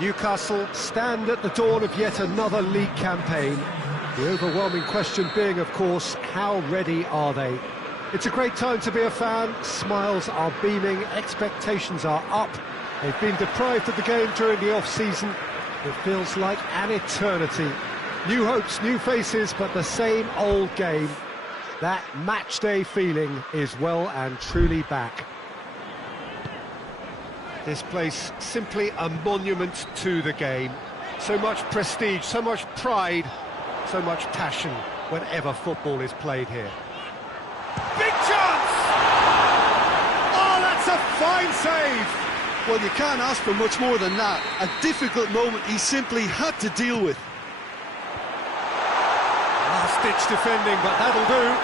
Newcastle stand at the dawn of yet another league campaign. The overwhelming question being, of course, how ready are they? It's a great time to be a fan. Smiles are beaming, expectations are up. They've been deprived of the game during the off-season. It feels like an eternity. New hopes, new faces, but the same old game. That match-day feeling is well and truly back. This place simply a monument to the game. So much prestige, so much pride, so much passion whenever football is played here. Big chance! Oh, that's a fine save! Well, you can't ask for much more than that. A difficult moment he simply had to deal with. Last-ditch defending, but that'll do.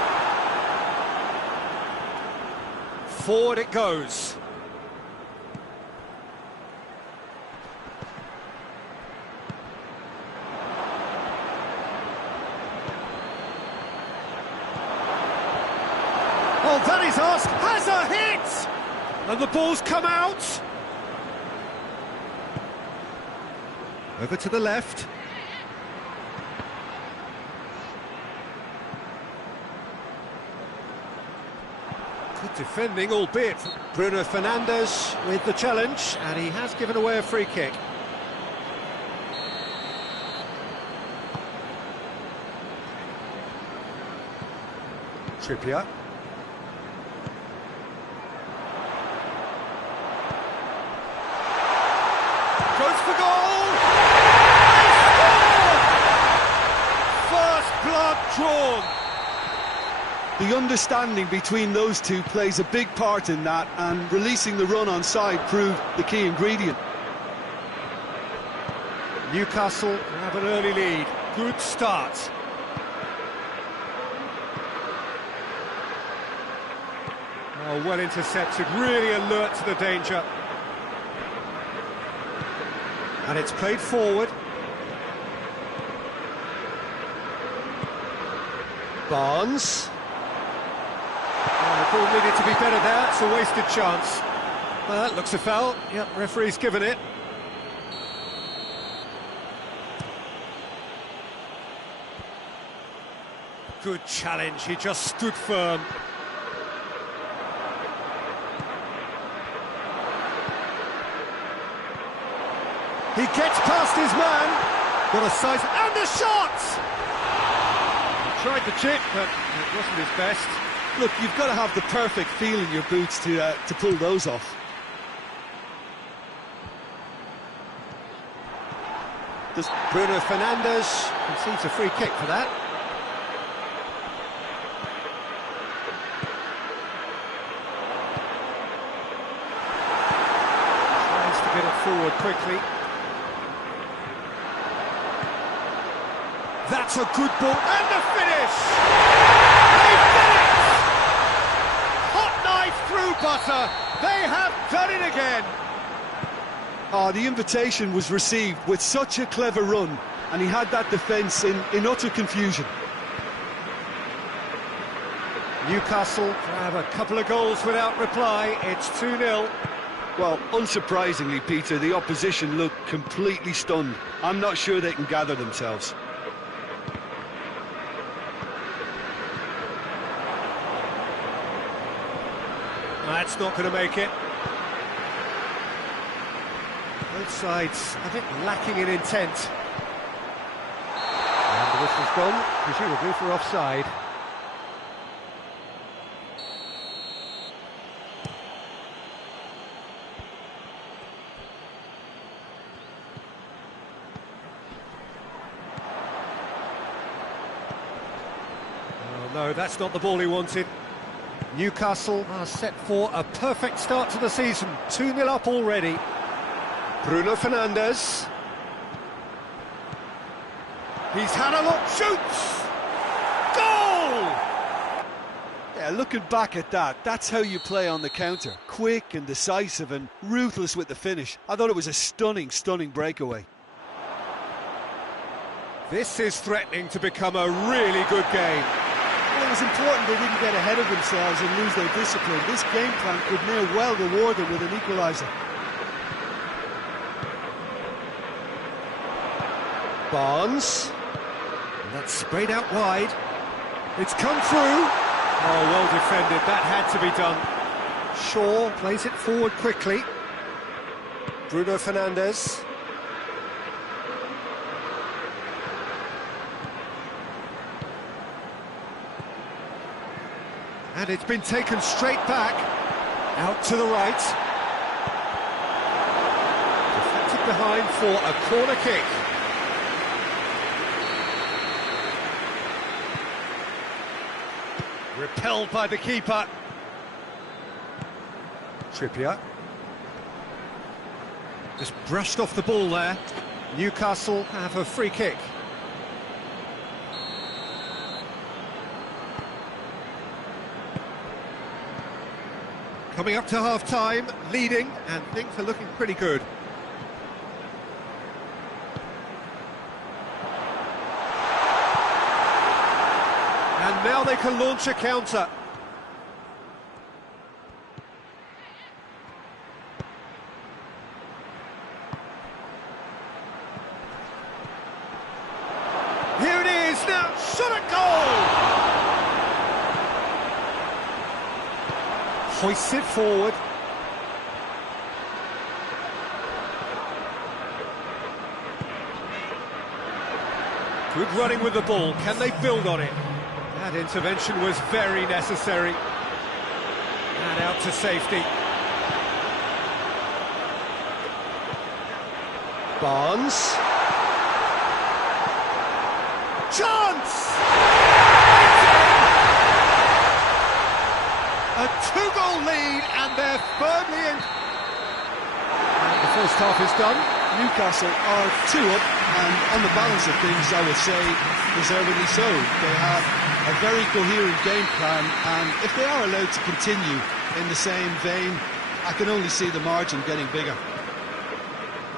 Forward it goes. Oh, that is asked, has a hit! And the ball's come out. Over to the left. Good defending, albeit Bruno Fernandes with the challenge, and he has given away a free kick. Trippier. Goes for goal! First blood drawn! The understanding between those two plays a big part in that, and releasing the run on side proved the key ingredient. Newcastle have an early lead. Good start. Oh, well intercepted, really alert to the danger. And it's played forward. Barnes. Oh, the ball needed to be better there, it's a wasted chance. Well, that looks a foul. Yep, referee's given it. Good challenge, he just stood firm. He gets past his man. What a size, and the shot! He tried the chip, but it wasn't his best. Look, you've got to have the perfect feel in your boots to pull those off. Does Bruno Fernandes concedes a free kick for that? Tries to get it forward quickly. That's a good ball, and the finish! They did it! Hot knife through butter, they have done it again! Oh, the invitation was received with such a clever run, and he had that defence in utter confusion. Newcastle have a couple of goals without reply, it's 2-0. Well, unsurprisingly, Peter, the opposition looked completely stunned. I'm not sure they can gather themselves. That's not going to make it. Both sides a bit lacking in intent. And the whistle's gone, presumably for offside. Oh no, that's not the ball he wanted. Newcastle are set for a perfect start to the season. 2-0 up already. Bruno Fernandes. He's had a look, shoots! Goal! Yeah, looking back at that, that's how you play on the counter. Quick and decisive and ruthless with the finish. I thought it was a stunning, stunning breakaway. This is threatening to become a really good game. Well, it was important they didn't get ahead of themselves and lose their discipline. This game plan could now well reward them with an equaliser. Barnes. And that's sprayed out wide. It's come through. Oh, well defended. That had to be done. Shaw plays it forward quickly. Bruno Fernandes. And it's been taken straight back. Out to the right. Deflected behind for a corner kick. Repelled by the keeper. Trippier. Just brushed off the ball there. Newcastle have a free kick. Coming up to half-time, leading, and things are looking pretty good. And now they can launch a counter. Here it is, now, shot at goal! Hoists it forward. Good running with the ball, can they build on it? That intervention was very necessary. And out to safety. Barnes. Chance! A two-goal lead, and they're firmly in. And the first half is done. Newcastle are 2 up, and on the balance of things, I would say, deservedly so. They have a very coherent game plan, and if they are allowed to continue in the same vein, I can only see the margin getting bigger.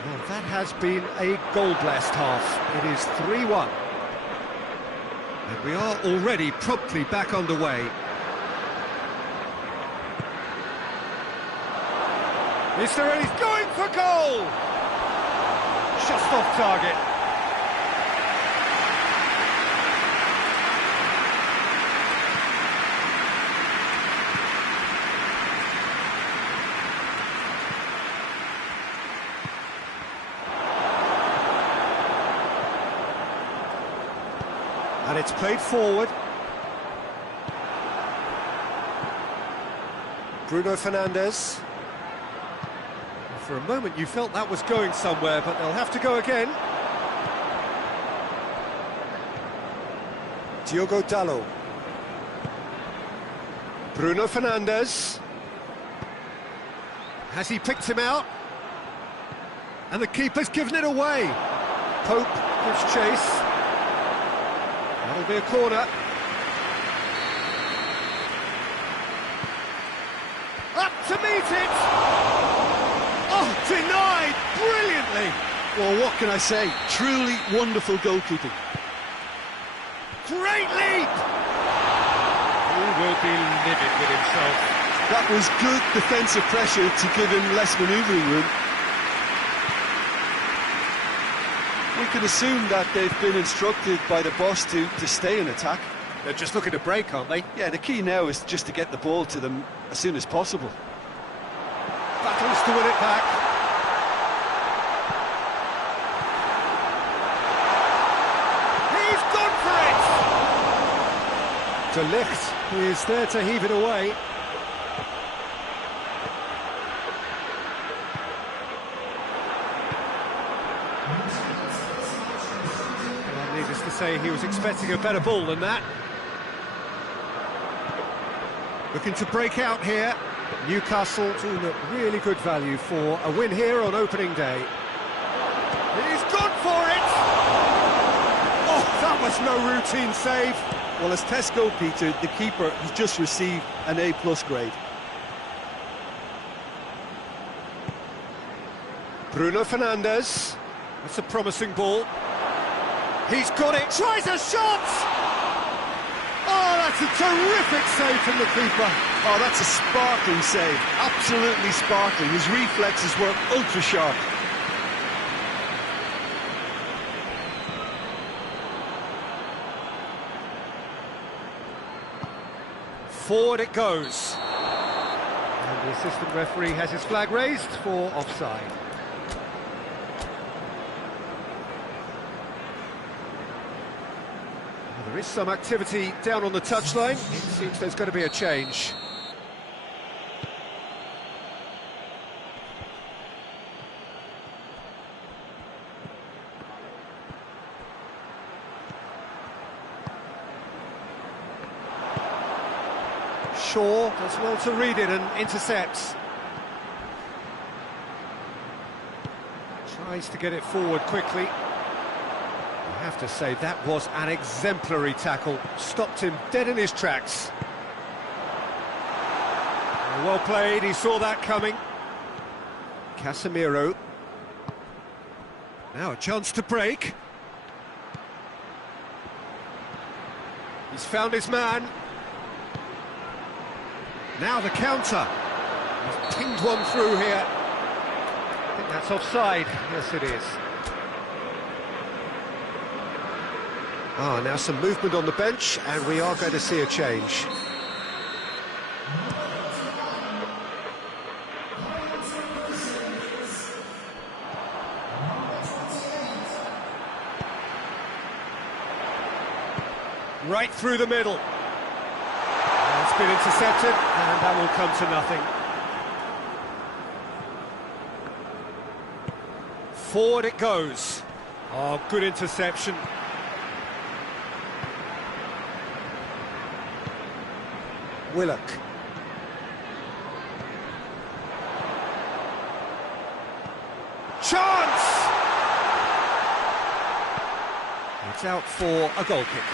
Well, that has been a goal-blessed half. It is 3-1. And we are already promptly back underway. Is there any... He's going for goal! Just off target. And it's played forward. Bruno Fernandes. For a moment you felt that was going somewhere, but they'll have to go again. Diogo Dalot. Bruno Fernandes. Has he picked him out? And the keeper's given it away. Pope gives chase. That'll be a corner. Up to meet it! Oh, denied brilliantly! Well, what can I say? Truly wonderful goalkeeping. Great leap! He will be livid with himself. That was good defensive pressure to give him less manoeuvring room. We can assume that they've been instructed by the boss to stay in attack. They're just looking to break, aren't they? Yeah, the key now is just to get the ball to them as soon as possible. Battles to win it back. He's gone for it! De Ligt is there to heave it away. Well, needless to say, he was expecting a better ball than that. Looking to break out here. Newcastle do look really good value for a win here on opening day. He's gone for it! Oh, that was no routine save. Well, as Tesco, Peter, the keeper has just received an A+ grade. Bruno Fernandes. That's a promising ball. He's got it, tries a shot! Oh, that's a terrific save from the keeper. Oh, that's a sparkling save, absolutely sparkling. His reflexes were ultra sharp. Forward it goes. And the assistant referee has his flag raised for offside. Well, there is some activity down on the touchline. It seems there's going to be a change. Shaw does well to read it and intercepts. Tries to get it forward quickly. I have to say, that was an exemplary tackle. Stopped him dead in his tracks. Well played, he saw that coming. Casemiro. Now a chance to break. He's found his man. Now the counter. He's pinged one through here. I think that's offside. Yes, it is. Now some movement on the bench, and we are going to see a change. Right through the middle. It's been intercepted, and that will come to nothing. Forward it goes. Oh, good interception. Willock. Chance! It's out for a goal kick.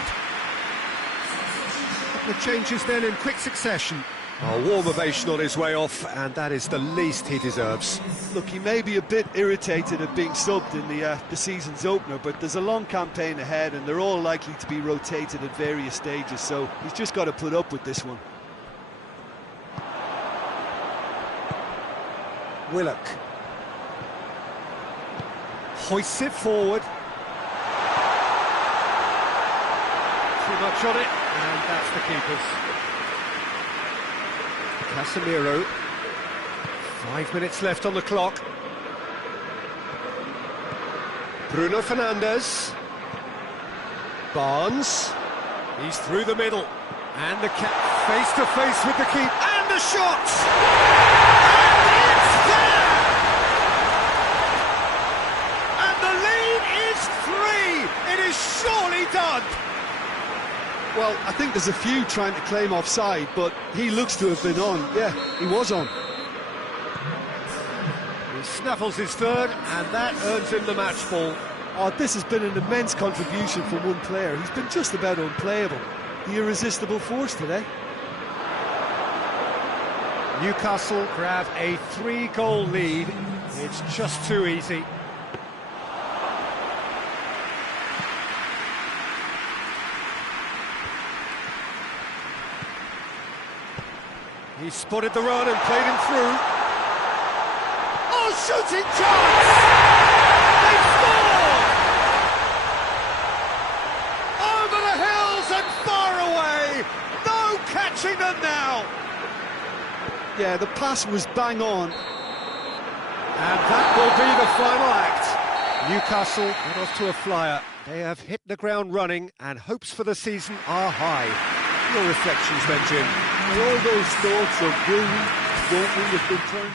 The changes then in quick succession. A warm ovation on his way off, and that is the least he deserves. Look, he may be a bit irritated at being subbed in the season's opener, but there's a long campaign ahead, and they're all likely to be rotated at various stages, so he's just got to put up with this one. Willock. Hoists it forward. Too much on it, and that's the keeper's. Casemiro. 5 minutes left on the clock. Bruno Fernandes. Barnes. He's through the middle. And the face to face with the keeper. And the shot! And it's there! And the lead is 3! It is surely done! Well, I think there's a few trying to claim offside, but he looks to have been on. Yeah, he was on. He snaffles his third, and that earns him the match ball. Oh, this has been an immense contribution from one player. He's been just about unplayable. The irresistible force today. Newcastle grab a 3-goal lead. It's just too easy. He spotted the run and played him through. Oh, shooting chance! They scored! Over the hills and far away! No catching them now! Yeah, the pass was bang on. And that will be the final act. Newcastle got off to a flyer. They have hit the ground running, and hopes for the season are high. Your reflections then, Jim? Well, all those thoughts of will we, won't we, have been turned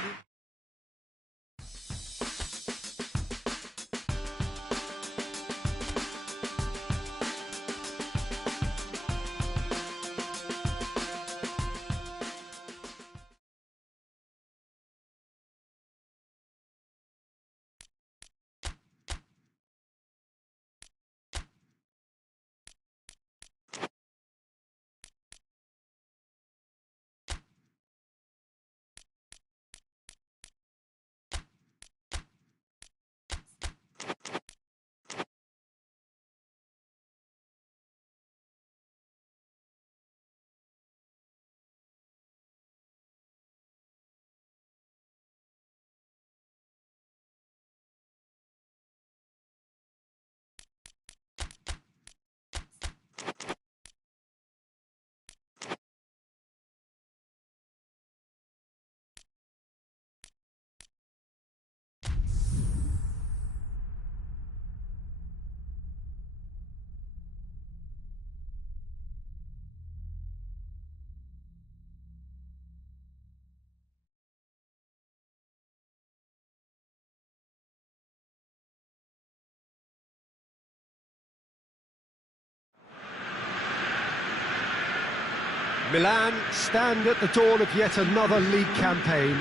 Milan stand at the dawn of yet another league campaign.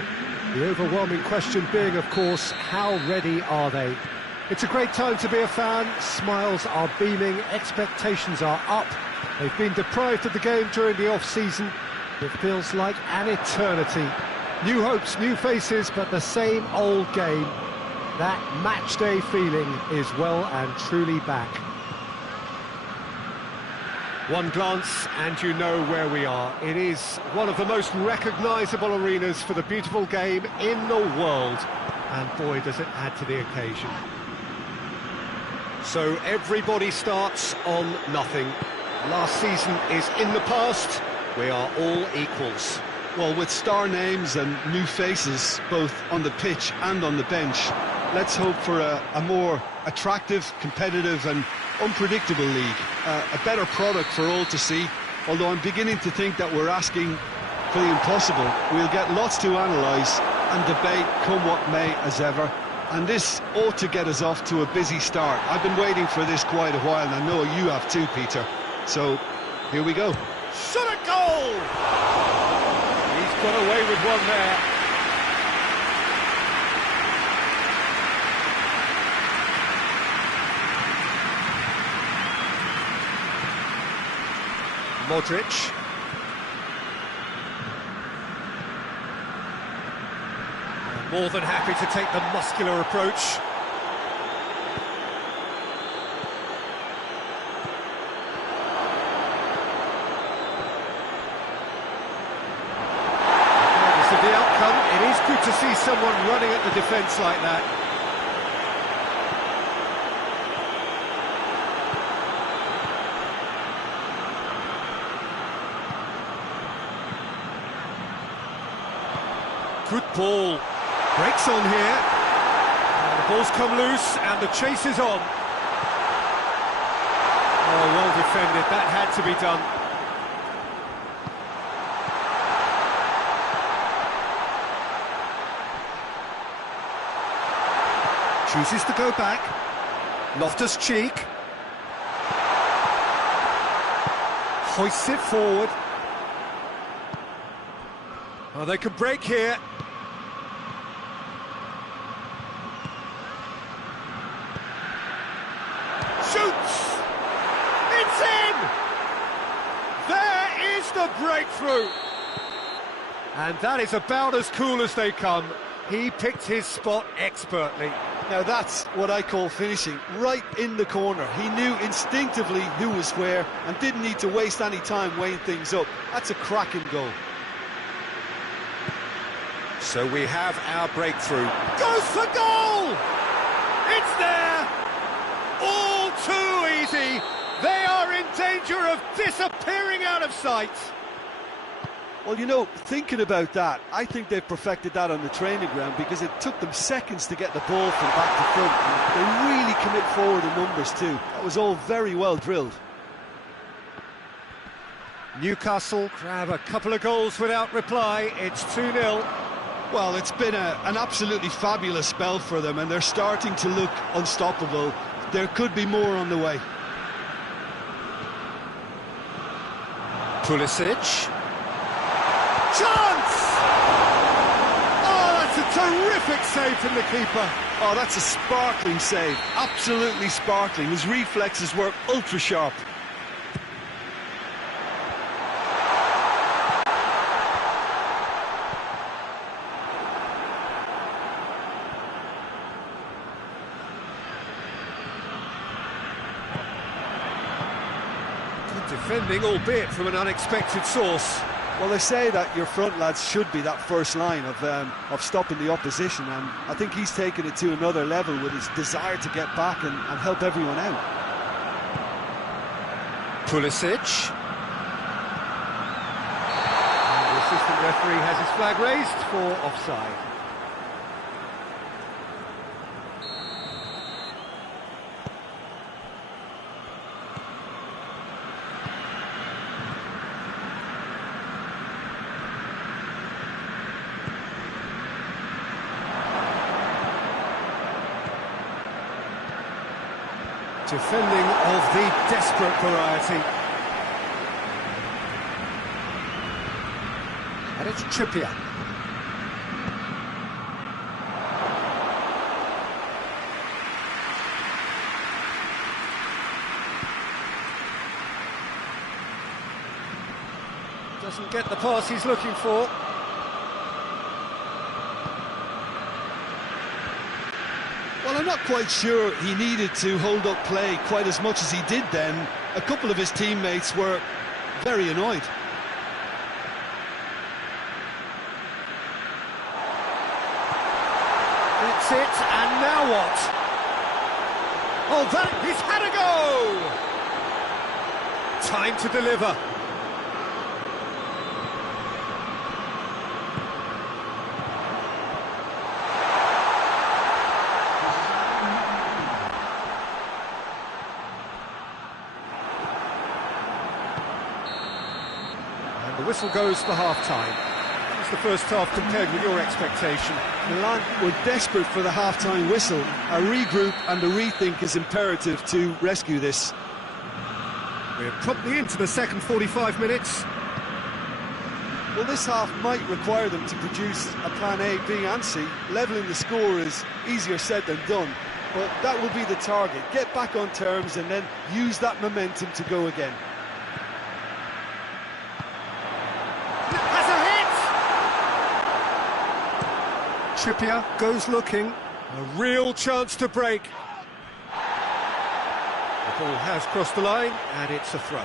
The overwhelming question being, of course, how ready are they? It's a great time to be a fan. Smiles are beaming, expectations are up. They've been deprived of the game during the off-season. It feels like an eternity. New hopes, new faces, but the same old game. That match-day feeling is well and truly back. One glance and you know where we are. It is one of the most recognisable arenas for the beautiful game in the world. And boy, does it add to the occasion. So everybody starts on nothing. Last season is in the past. We are all equals. Well, with star names and new faces, both on the pitch and on the bench, let's hope for a more attractive, competitive and unpredictable league. A better product for all to see, although I'm beginning to think that we're asking for the impossible. We'll get lots to analyse and debate, come what may, as ever. And this ought to get us off to a busy start. I've been waiting for this quite a while, and I know you have too, Peter. So, here we go. Shot a goal! He's got away with one there. Modric. More than happy to take the muscular approach. Regardless of the outcome, it is good to see someone running at the defence like that. Good ball. Breaks on here. The ball's come loose and the chase is on. Oh, well defended. That had to be done. Chooses to go back. Loftus-Cheek. Hoists it forward. Oh, they can break here. Shoots! It's in! There is the breakthrough! And that is about as cool as they come. He picked his spot expertly. Now that's what I call finishing, right in the corner. He knew instinctively who was where and didn't need to waste any time weighing things up. That's a cracking goal. So we have our breakthrough. Goes for goal! It's there! All too easy! They are in danger of disappearing out of sight! Well, you know, thinking about that, I think they've perfected that on the training ground because it took them seconds to get the ball from back to front. And they really commit forward in numbers too. That was all very well drilled. Newcastle grab a couple of goals without reply. It's 2-0. Well, it's been an absolutely fabulous spell for them, and they're starting to look unstoppable. There could be more on the way. Pulisic. Chance! Oh, that's a terrific save from the keeper. Oh, that's a sparkling save. Absolutely sparkling. His reflexes were ultra sharp. Defending, albeit from an unexpected source. Well, they say that your front lads should be that first line of stopping the opposition, and I think he's taken it to another level with his desire to get back and help everyone out. Pulisic. And the assistant referee has his flag raised for offside. Defending of the desperate variety. And it's Trippier. Doesn't get the pass he's looking for. Well, I'm not quite sure he needed to hold up play quite as much as he did then. A couple of his teammates were very annoyed. That's it, and now what? Oh, he's had a go! Time to deliver. The whistle goes for half-time. How's the first half compared with your expectation? Milan were desperate for the half-time whistle. A regroup and a rethink is imperative to rescue this. We're promptly into the second 45 minutes. Well, this half might require them to produce a plan A, B and C. Levelling the score is easier said than done, but that will be the target. Get back on terms and then use that momentum to go again. Trippier goes looking, a real chance to break. The ball has crossed the line, and it's a throw.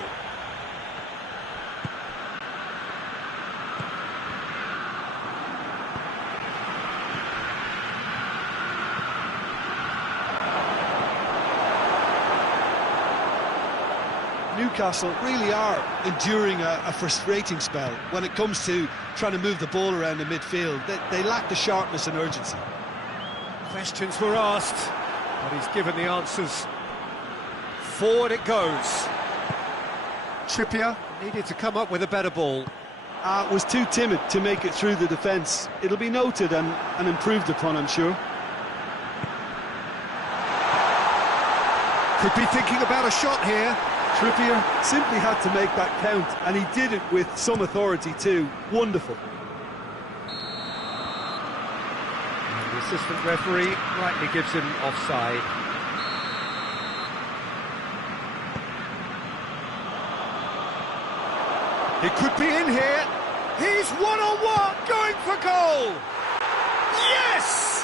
Newcastle really are enduring a frustrating spell when it comes to trying to move the ball around the midfield. They lack the sharpness and urgency. Questions were asked, but he's given the answers. Forward it goes. Trippier needed to come up with a better ball. Was too timid to make it through the defence. It'll be noted and improved upon, I'm sure. Could be thinking about a shot here. Trippier simply had to make that count, and he did it with some authority too. Wonderful. The assistant referee rightly gives him offside. He could be in here. He's one-on-one, going for goal! Yes!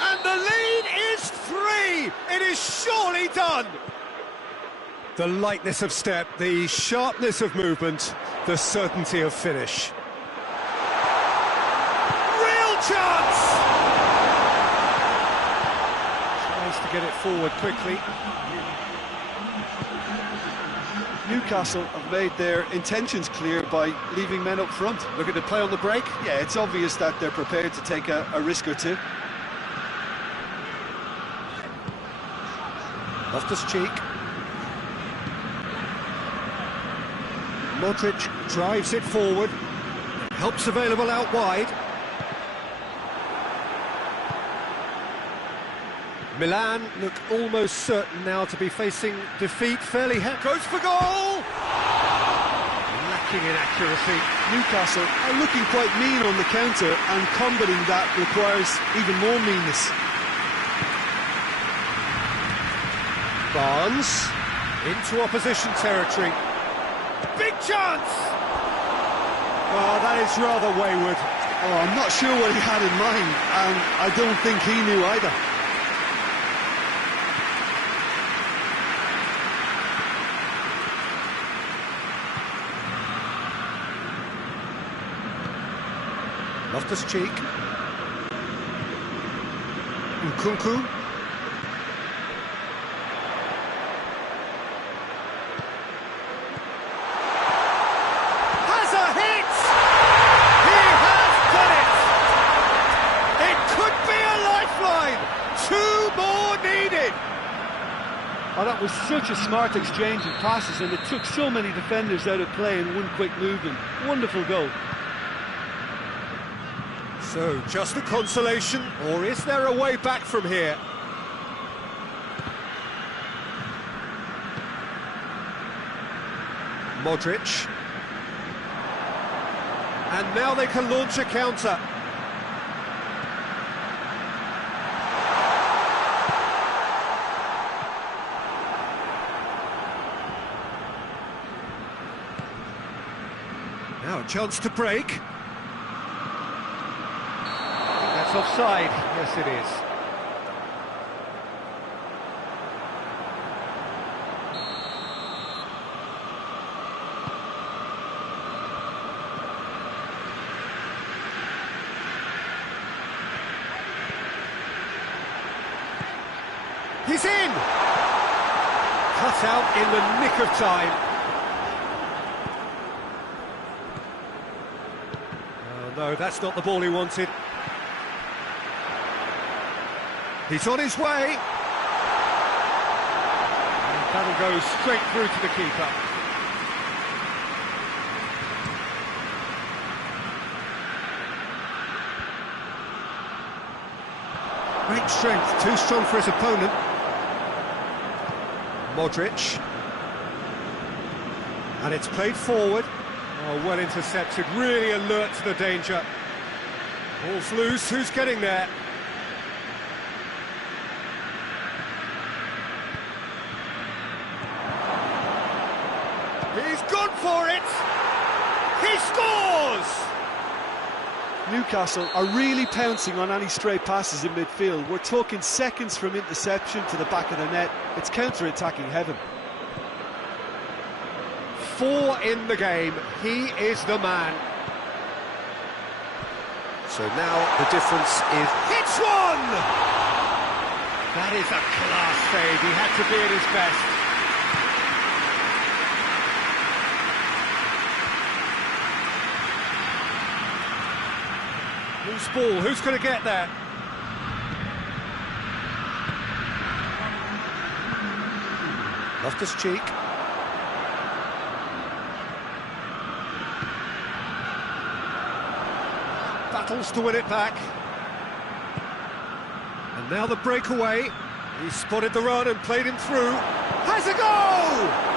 And the lead is 3! It is surely done! The lightness of step, the sharpness of movement, the certainty of finish. Real chance! Tries to get it forward quickly. Newcastle have made their intentions clear by leaving men up front. Look at the play on the break. Yeah, it's obvious that they're prepared to take a risk or two. Loftus-Cheek. Modric drives it forward. Helps available out wide. Milan look almost certain now to be facing defeat. Fairly goes for goal! Lacking in accuracy. Newcastle are looking quite mean on the counter, and combating that requires even more meanness. Barnes into opposition territory. Big chance! Oh, that is rather wayward. Oh, I'm not sure what he had in mind, and I don't think he knew either. Loftus-Cheek. Nkunku. Has a hit! He has done it! It could be a lifeline! 2 more needed! Oh, that was such a smart exchange of passes, and it took so many defenders out of play in one quick movement. Wonderful goal. So, just a consolation, or is there a way back from here? Modric. And now they can launch a counter. Now a chance to break. That's offside. Yes, it is. He's in! Cut out in the nick of time. Oh no, that's not the ball he wanted. He's on his way. And that'll go straight through to the keeper. Great strength, too strong for his opponent. Modric. And it's played forward. Oh, well intercepted, really alert to the danger. Ball's loose, who's getting there? He's gone for it! He scores! Newcastle are really pouncing on any stray passes in midfield. We're talking seconds from interception to the back of the net. It's counter-attacking heaven. 4 in the game, he is the man. So now the difference is... Hits one! That is a class save, he had to be at his best. Loose ball, who's going to get there? Loftus-Cheek. Battles to win it back. And now the breakaway. He spotted the run and played him through. Has a goal!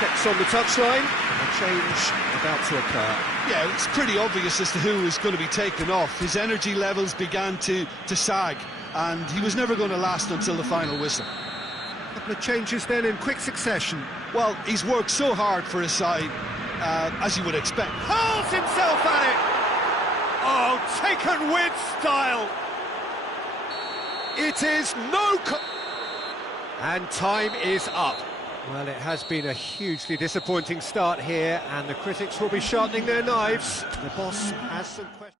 Checks on the touchline, a change about to occur. Yeah, it's pretty obvious as to who was going to be taken off. His energy levels began to sag, and he was never going to last until the final whistle. A couple of changes then in quick succession. Well, he's worked so hard for his side, as you would expect. Hurls himself at it! Oh, taken with style! It is no... And time is up. Well, it has been a hugely disappointing start here, and the critics will be sharpening their knives. The boss has some questions.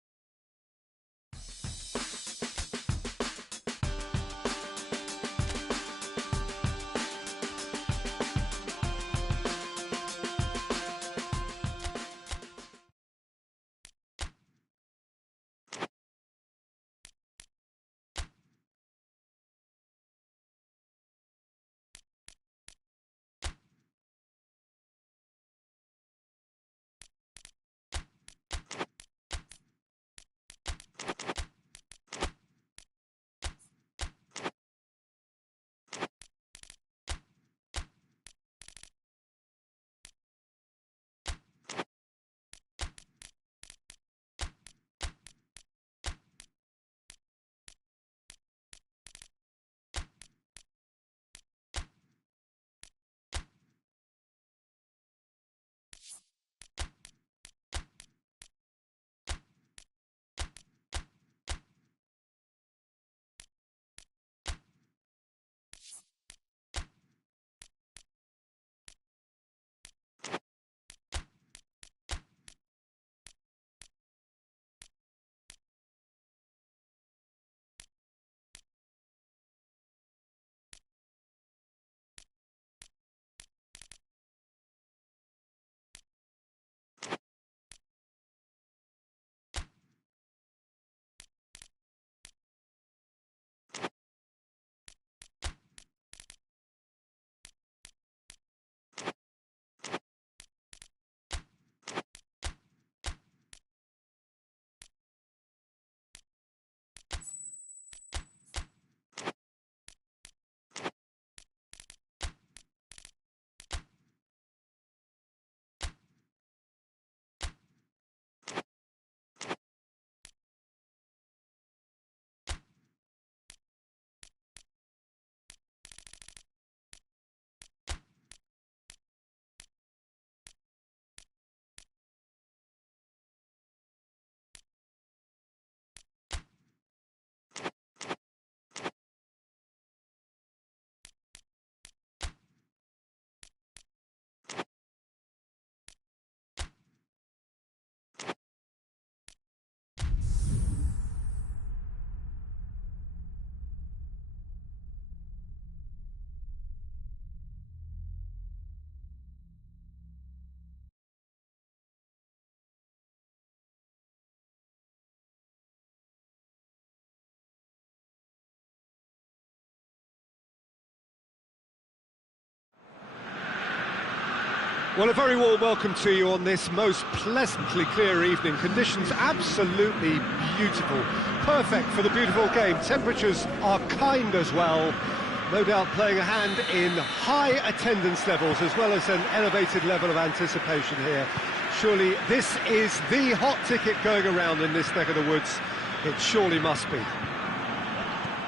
Well, a very warm welcome to you on this most pleasantly clear evening. Conditions absolutely beautiful, perfect for the beautiful game. Temperatures are kind as well, no doubt playing a hand in high attendance levels as well as an elevated level of anticipation here. Surely this is the hot ticket going around in this neck of the woods. It surely must be.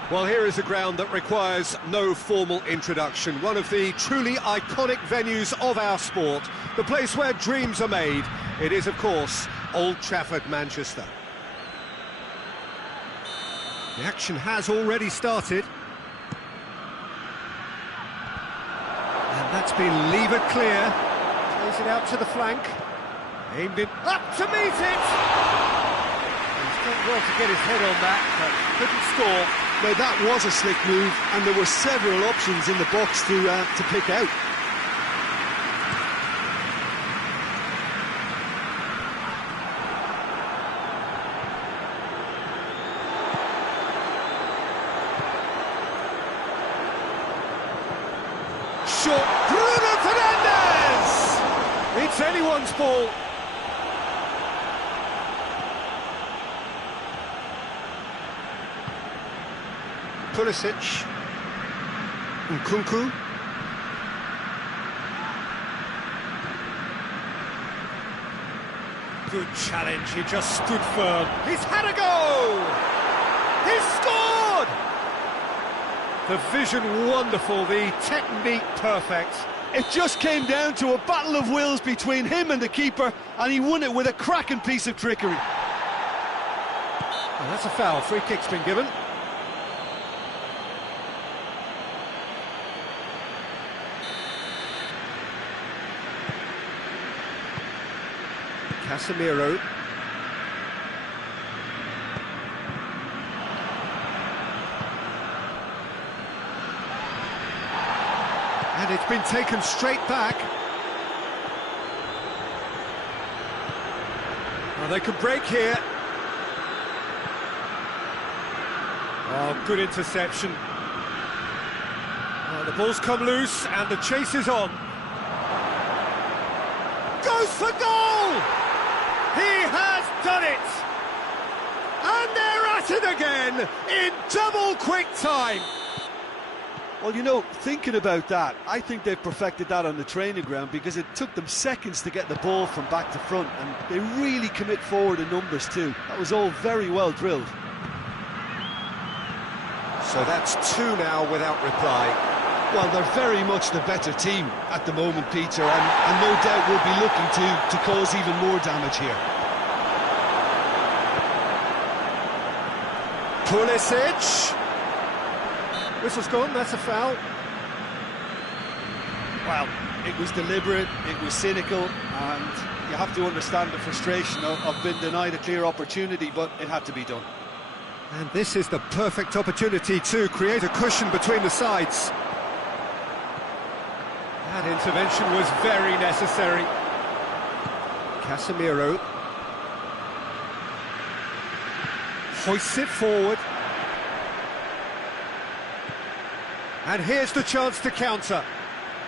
Well, here is a ground that requires no formal introduction. One of the truly iconic venues of our sport. The place where dreams are made. It is, of course, Old Trafford, Manchester. The action has already started. And that's been levered clear. Plays it out to the flank. Aimed it up to meet it! He's done well to get his head on that, but couldn't score. Now that was a slick move, and there were several options in the box to pick out. Shot, Bruno Fernandes! It's anyone's ball. Pulisic, Nkunku, good challenge, he just stood firm. He's had a go! He's scored! The vision wonderful, the technique perfect. It just came down to a battle of wills between him and the keeper, and he won it with a cracking piece of trickery. Well, that's a foul, free kick's been given. Casemiro. And it's been taken straight back. Well, they could break here. Oh, good interception. Well, the ball's come loose and the chase is on. Goes for goal! He has done it! And they're at it again in double quick time. Well, you know, thinking about that, I think they've perfected that on the training ground because it took them seconds to get the ball from back to front, and they really commit forward in numbers too. That was all very well drilled. So that's two now without reply. Well, they're very much the better team at the moment, Peter, and no doubt will be looking to cause even more damage here. Pulisic. Whistle's gone, that's a foul. Well, it was deliberate, it was cynical, and you have to understand the frustration of being denied a clear opportunity, but it had to be done. And this is the perfect opportunity to create a cushion between the sides. That intervention was very necessary. Casemiro hoists it forward. And here's the chance to counter.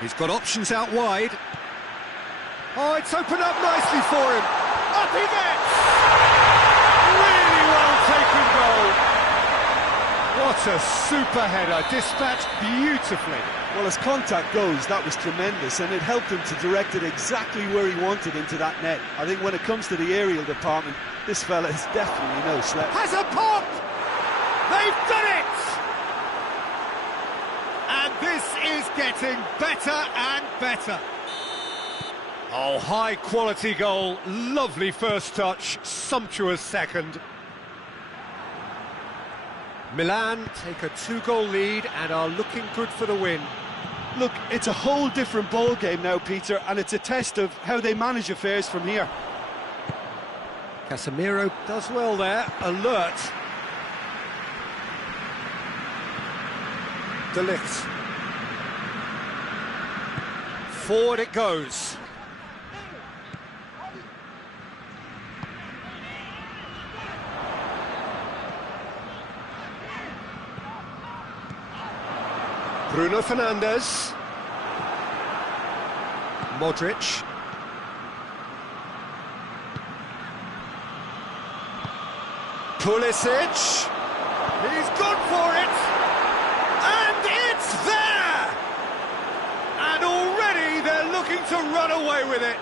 He's got options out wide. Oh, it's opened up nicely for him. Up he gets! Really well taken goal. What a super header, dispatched beautifully. Well, as contact goes, that was tremendous, and it helped him to direct it exactly where he wanted into that net. I think when it comes to the aerial department, this fella is definitely no slouch. Has a pop! They've done it! And this is getting better and better. Oh, high-quality goal, lovely first touch, sumptuous second. Milan take a two-goal lead and are looking good for the win. Look, it's a whole different ball game now, Peter, and it's a test of how they manage affairs from here. Casemiro does well there, alert. De Ligt. Forward it goes. Bruno Fernandes. Modric. Pulisic. He's gone for it. And it's there! And already they're looking to run away with it.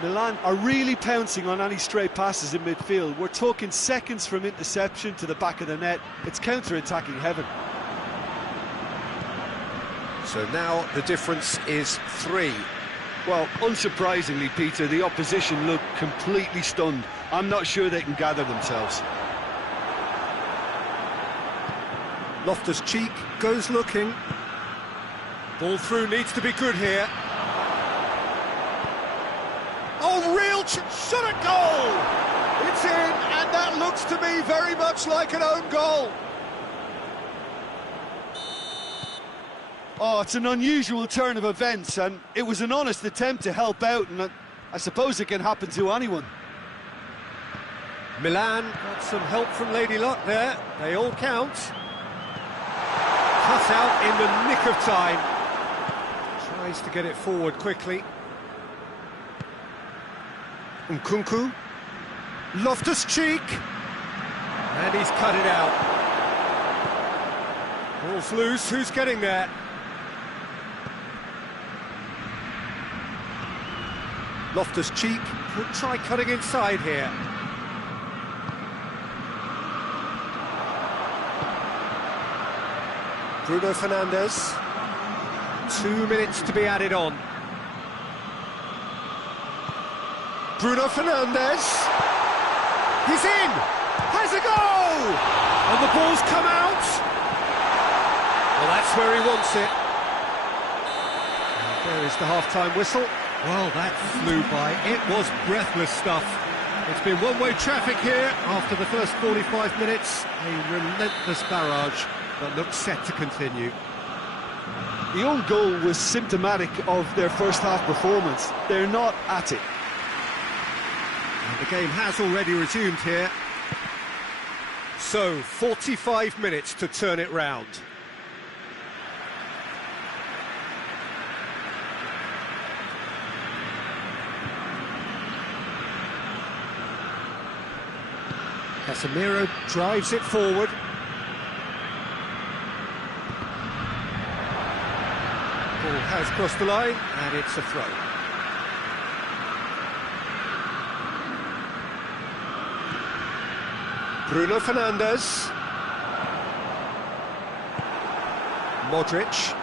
Milan are really pouncing on any stray passes in midfield. We're talking seconds from interception to the back of the net. It's counter-attacking heaven. So now the difference is 3. Well, unsurprisingly, Peter, the opposition look completely stunned. I'm not sure they can gather themselves. Loftus-Cheek goes looking. Ball through needs to be good here. Oh, real shot at goal! It's in, and that looks to me very much like an own goal. Oh, it's an unusual turn of events, and it was an honest attempt to help out, and I suppose it can happen to anyone. Milan got some help from Lady Luck there. They all count. Cut out in the nick of time. Tries to get it forward quickly. Nkunku. Loftus-Cheek. And he's cut it out. Ball's loose. Who's getting there? Loftus-Cheek could try cutting inside here. Bruno Fernandes. 2 minutes to be added on. Bruno Fernandes. He's in! Has a go! And the ball's come out. Well, that's where he wants it. And there is the half-time whistle. Well, that flew by. It was breathless stuff. It's been one-way traffic here after the first 45 minutes. A relentless barrage that looks set to continue. The own goal was symptomatic of their first-half performance. They're not at it. And the game has already resumed here. So, 45 minutes to turn it round. Casemiro drives it forward. Ball has crossed the line, and it's a throw. Bruno Fernandes. Modric.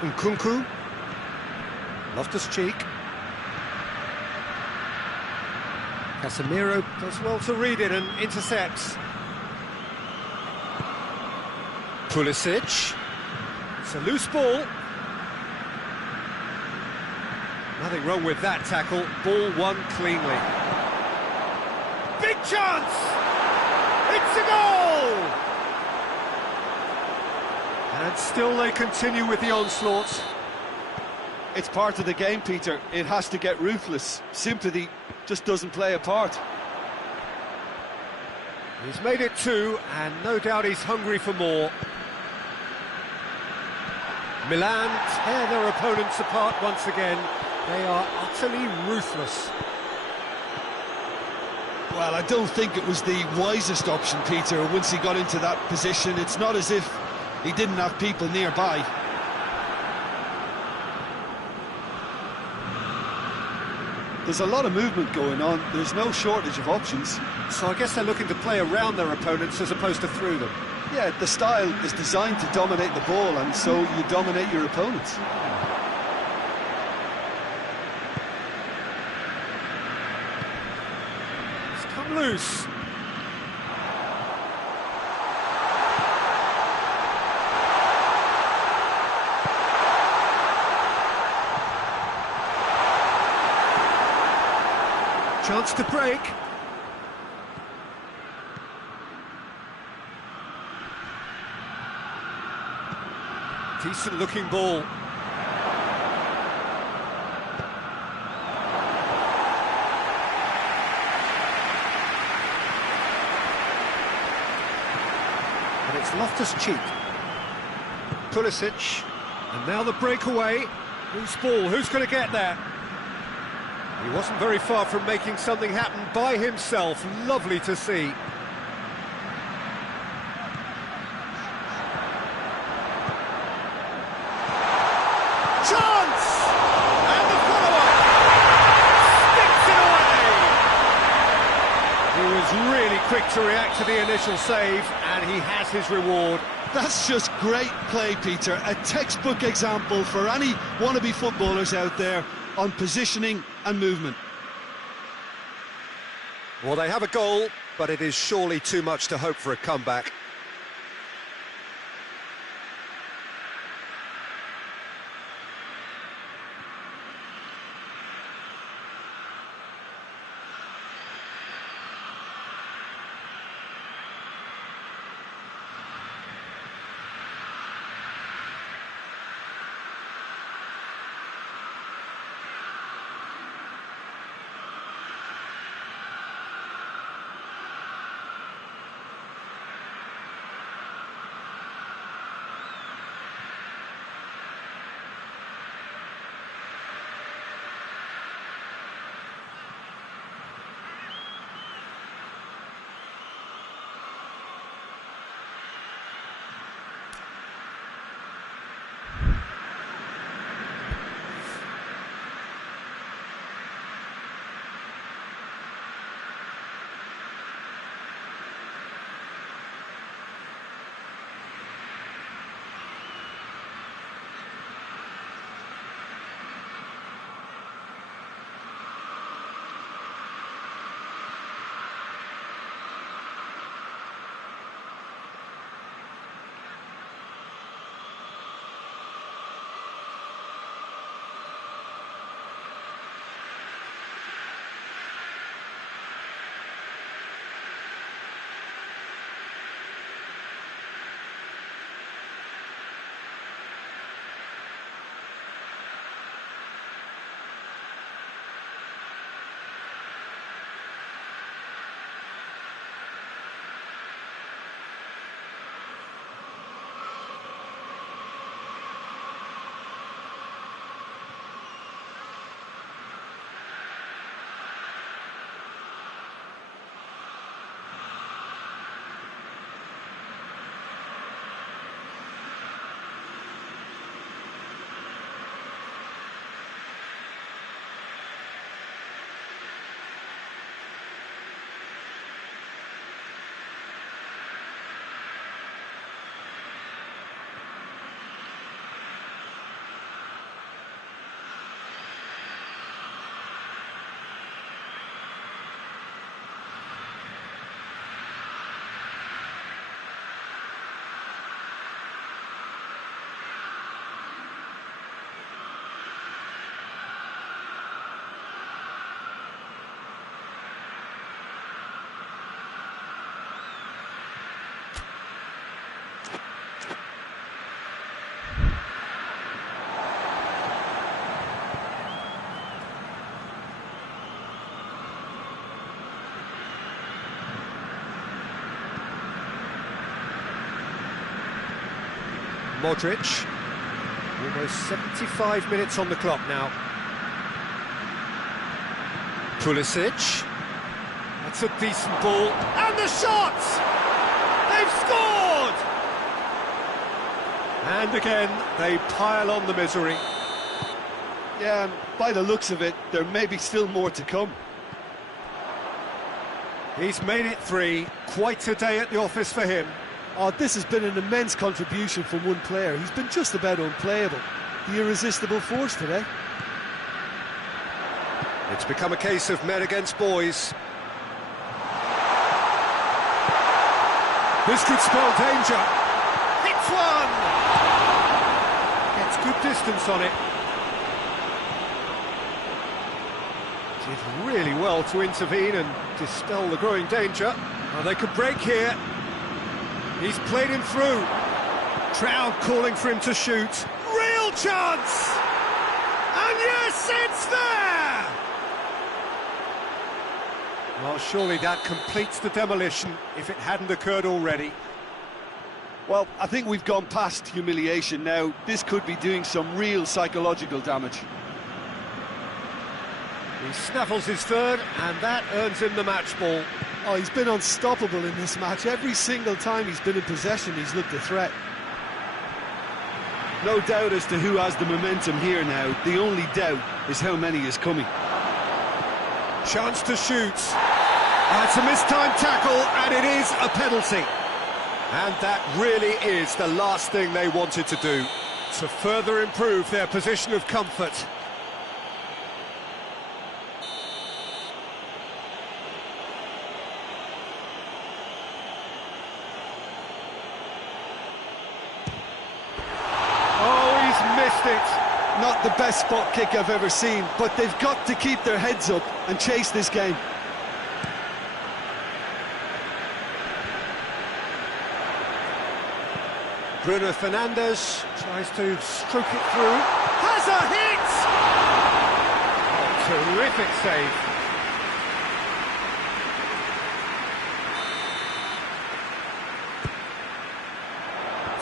Nkunku. Loftus-Cheek. Casemiro does well to read it and intercepts. Pulisic. It's a loose ball. Nothing wrong with that tackle. Ball won cleanly. Big chance! It's a goal! And still they continue with the onslaught. It's part of the game, Peter. It has to get ruthless. Sympathy just doesn't play a part. He's made it 2, and no doubt he's hungry for more. Milan tear their opponents apart once again. They are utterly ruthless. Well, I don't think it was the wisest option, Peter, once he got into that position. It's not as if he didn't have people nearby. There's a lot of movement going on. There's no shortage of options. So I guess they're looking to play around their opponents as opposed to through them. Yeah, the style is designed to dominate the ball, and so you dominate your opponents. It's come loose. Chance to break. Decent looking ball. And it's Loftus-Cheek. Pulisic. And now the breakaway. Loose ball. Who's going to get there? He wasn't very far from making something happen by himself. Lovely to see. Chance! And the follow-up! Sticks it away! He was really quick to react to the initial save, and he has his reward. That's just great play, Peter. A textbook example for any wannabe footballers out there on positioning and movement. Well, they have a goal, but it is surely too much to hope for a comeback. Modric. Almost 75 minutes on the clock now. Pulisic. That's a decent ball. And the shot! They've scored! And again, they pile on the misery. Yeah, and by the looks of it, there may be still more to come. He's made it 3. Quite a day at the office for him. Oh, this has been an immense contribution from one player. He's been just about unplayable. The irresistible force today. It's become a case of men against boys. This could spell danger. Hits one! Gets good distance on it. Did really well to intervene and dispel the growing danger. Well, they could break here. He's played him through. Crowd calling for him to shoot. Real chance! And yes, it's there! Well, surely that completes the demolition if it hadn't occurred already. Well, I think we've gone past humiliation now. This could be doing some real psychological damage. He snaffles his third, and that earns him the match ball. Oh, he's been unstoppable in this match. Every single time he's been in possession, he's looked a threat. No doubt as to who has the momentum here now. The only doubt is how many is coming. Chance to shoot. That's a mistimed tackle, and it is a penalty. And that really is the last thing they wanted to do, to further improve their position of comfort. Oh, he's missed it. Not the best spot kick I've ever seen, but they've got to keep their heads up and chase this game. Bruno Fernandes tries to stroke it through. Has a hit! Oh, terrific save.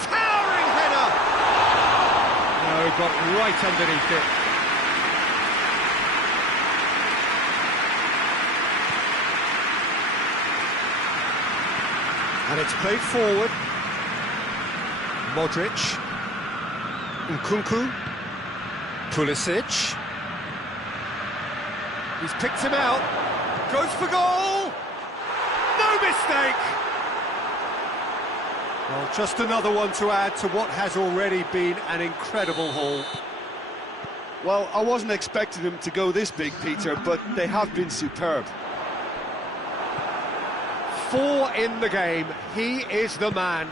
Towering header! No, got right underneath it. And it's played forward. Modric, Nkunku, Pulisic. He's picked him out, goes for goal! No mistake! Well, just another one to add to what has already been an incredible haul. Well, I wasn't expecting them to go this big, Peter, but they have been superb. 4 in the game, he is the man.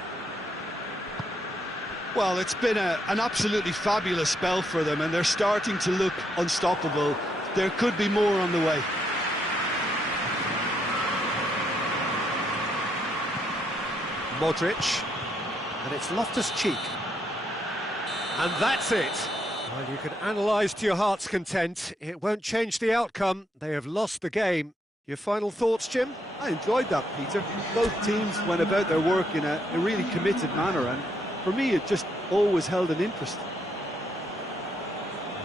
Well, it's been an absolutely fabulous spell for them, and they're starting to look unstoppable. There could be more on the way. Modric, and it's Loftus-Cheek. And that's it. Well, you can analyse to your heart's content. It won't change the outcome. They have lost the game. Your final thoughts, Jim? I enjoyed that, Peter. Both teams went about their work in a really committed manner, and for me, it just always held an interest.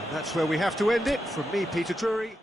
And that's where we have to end it. From me, Peter Drury.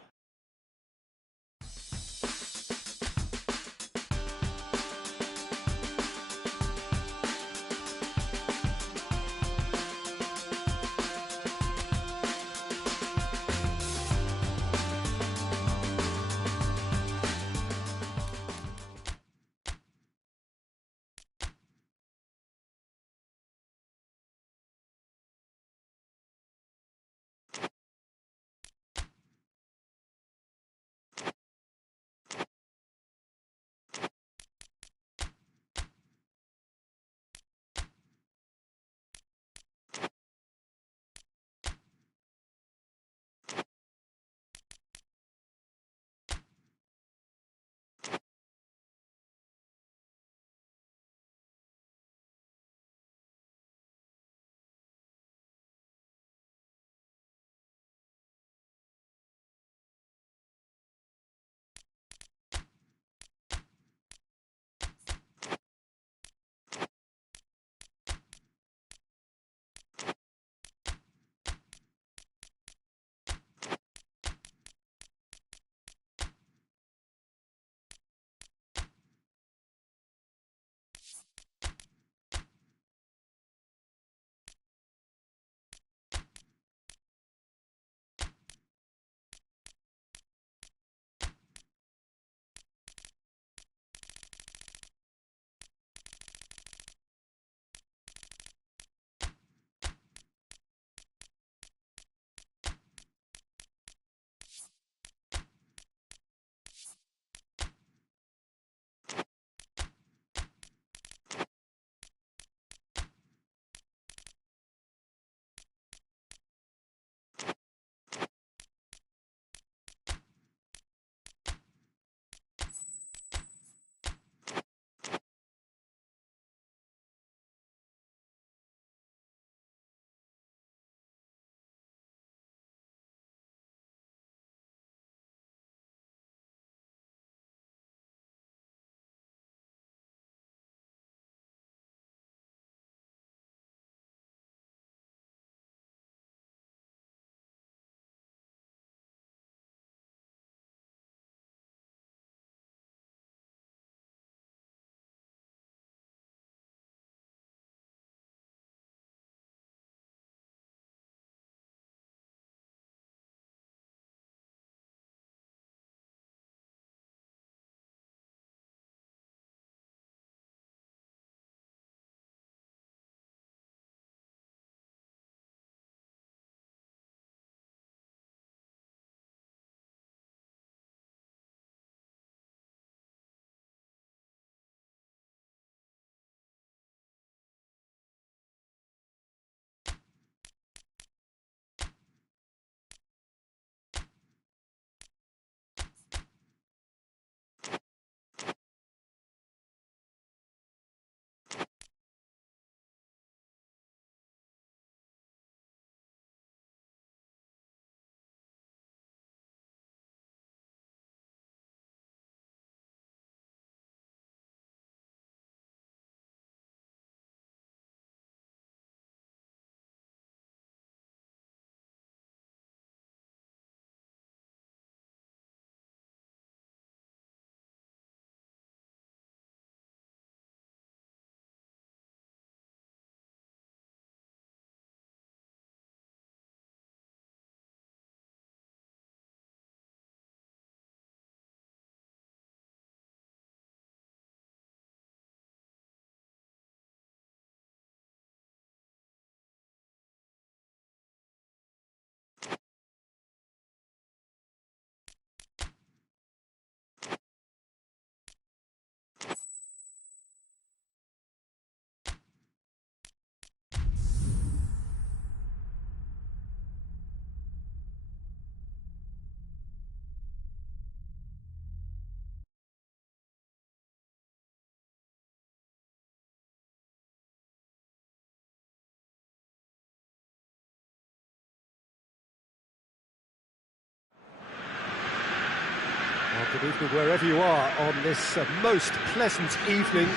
Well, good evening wherever you are on this most pleasant evening.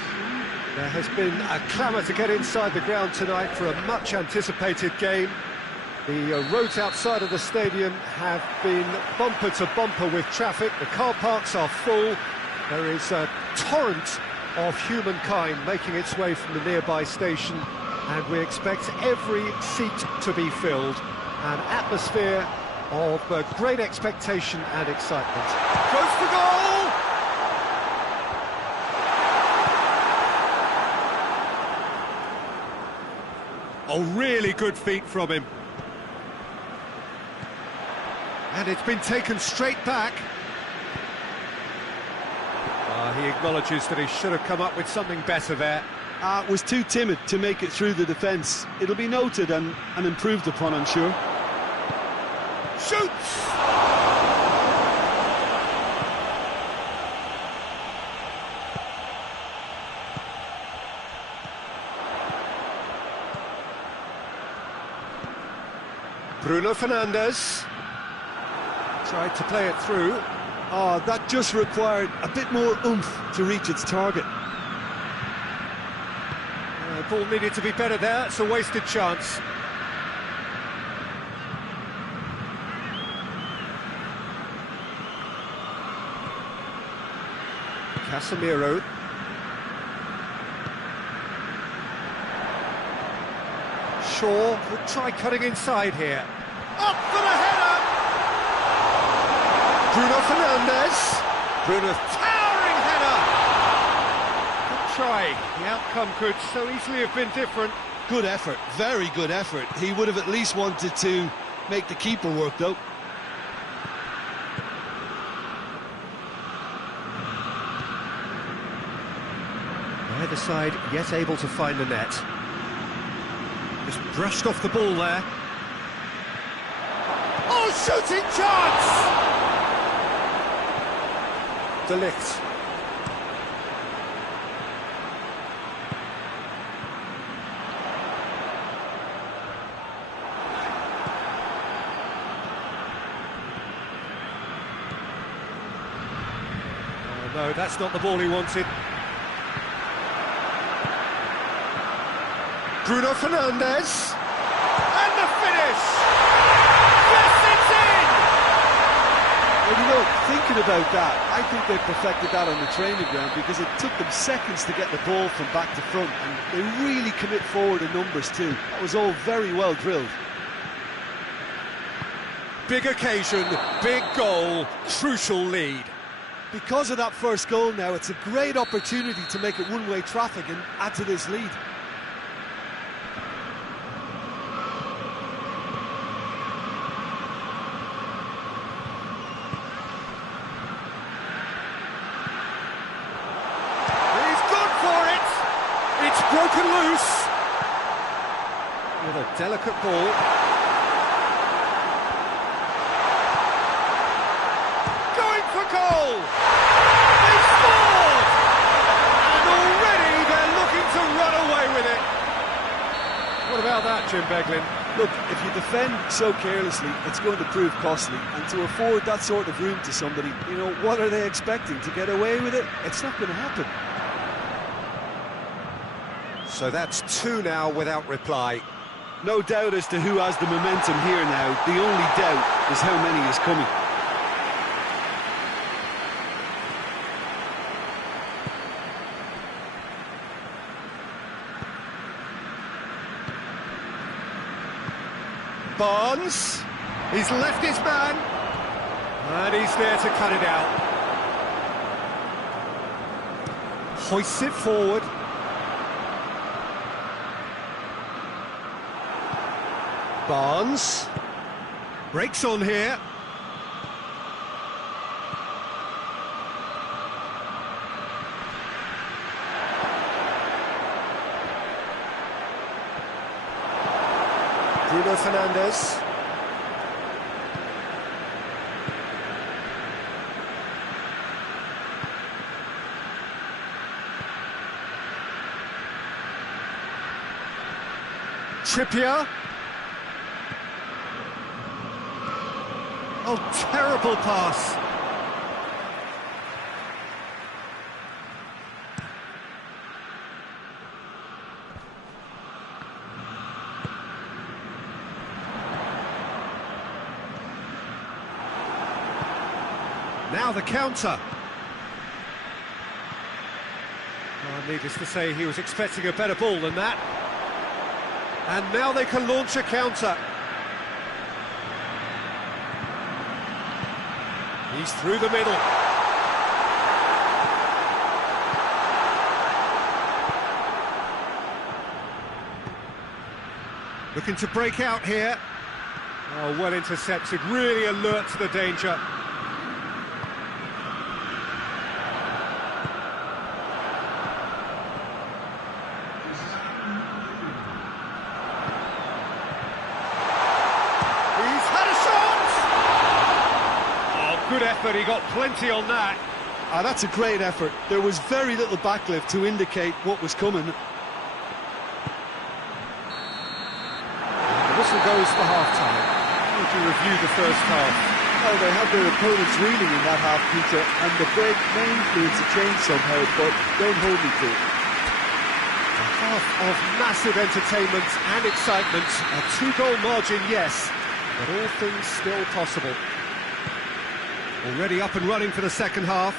There has been a clamour to get inside the ground tonight for a much-anticipated game. The roads outside of the stadium have been bumper to bumper with traffic. The car parks are full. There is a torrent of humankind making its way from the nearby station, and we expect every seat to be filled. An atmosphere of great expectation and excitement. Goes for goal! Oh, really good feet from him. And it's been taken straight back. He acknowledges that he should have come up with something better there. Was too timid to make it through the defence. It'll be noted and improved upon, I'm sure. Shoots! Bruno Fernandes tried to play it through. Oh, that just required a bit more oomph to reach its target. The ball needed to be better there. It's a wasted chance. Casemiro. Shaw would try cutting inside here. Up for the header! Bruno Fernandes. Bruno, towering header! Good try. The outcome could so easily have been different. Good effort, very good effort. He would have at least wanted to make the keeper work, though. Either side yet able to find the net. Just brushed off the ball there. Oh, shooting chance! De Ligt. Oh, no, that's not the ball he wanted. Bruno Fernandes, and the finish! Yes, it's in! Well, you know, thinking about that, I think they perfected that on the training ground because it took them seconds to get the ball from back to front, and they really commit forward in numbers too. That was all very well drilled. Big occasion, big goal, crucial lead. Because of that first goal now, it's a great opportunity to make it one-way traffic and add to this lead. Broken loose with a delicate ball. Going for goal! They scored! And already they're looking to run away with it. What about that, Jim Beglin? Look, if you defend so carelessly, it's going to prove costly. And to afford that sort of room to somebody, you know, what are they expecting? To get away with it? It's not going to happen. So that's two now without reply. No doubt as to who has the momentum here now. The only doubt is how many is coming. Barnes, he's left his man, and he's there to cut it out. Hoists it forward. Barnes breaks on here. Bruno Fernandes. Trippier. Oh, terrible pass. Now the counter. Needless to say, he was expecting a better ball than that. And now they can launch a counter. He's through the middle. Looking to break out here. Oh, well intercepted, really alert to the danger. He's had a shot! Oh, good effort, he got plenty on that. That's a great effort. There was very little backlift to indicate what was coming. The whistle goes for half-time. How would you review the first half? Well, they had their opponents reeling in that half, Peter, and the break may influence a change somehow, but don't hold me to it. A half of massive entertainment and excitement. A two-goal margin, yes, but all things still possible. Already up and running for the second half.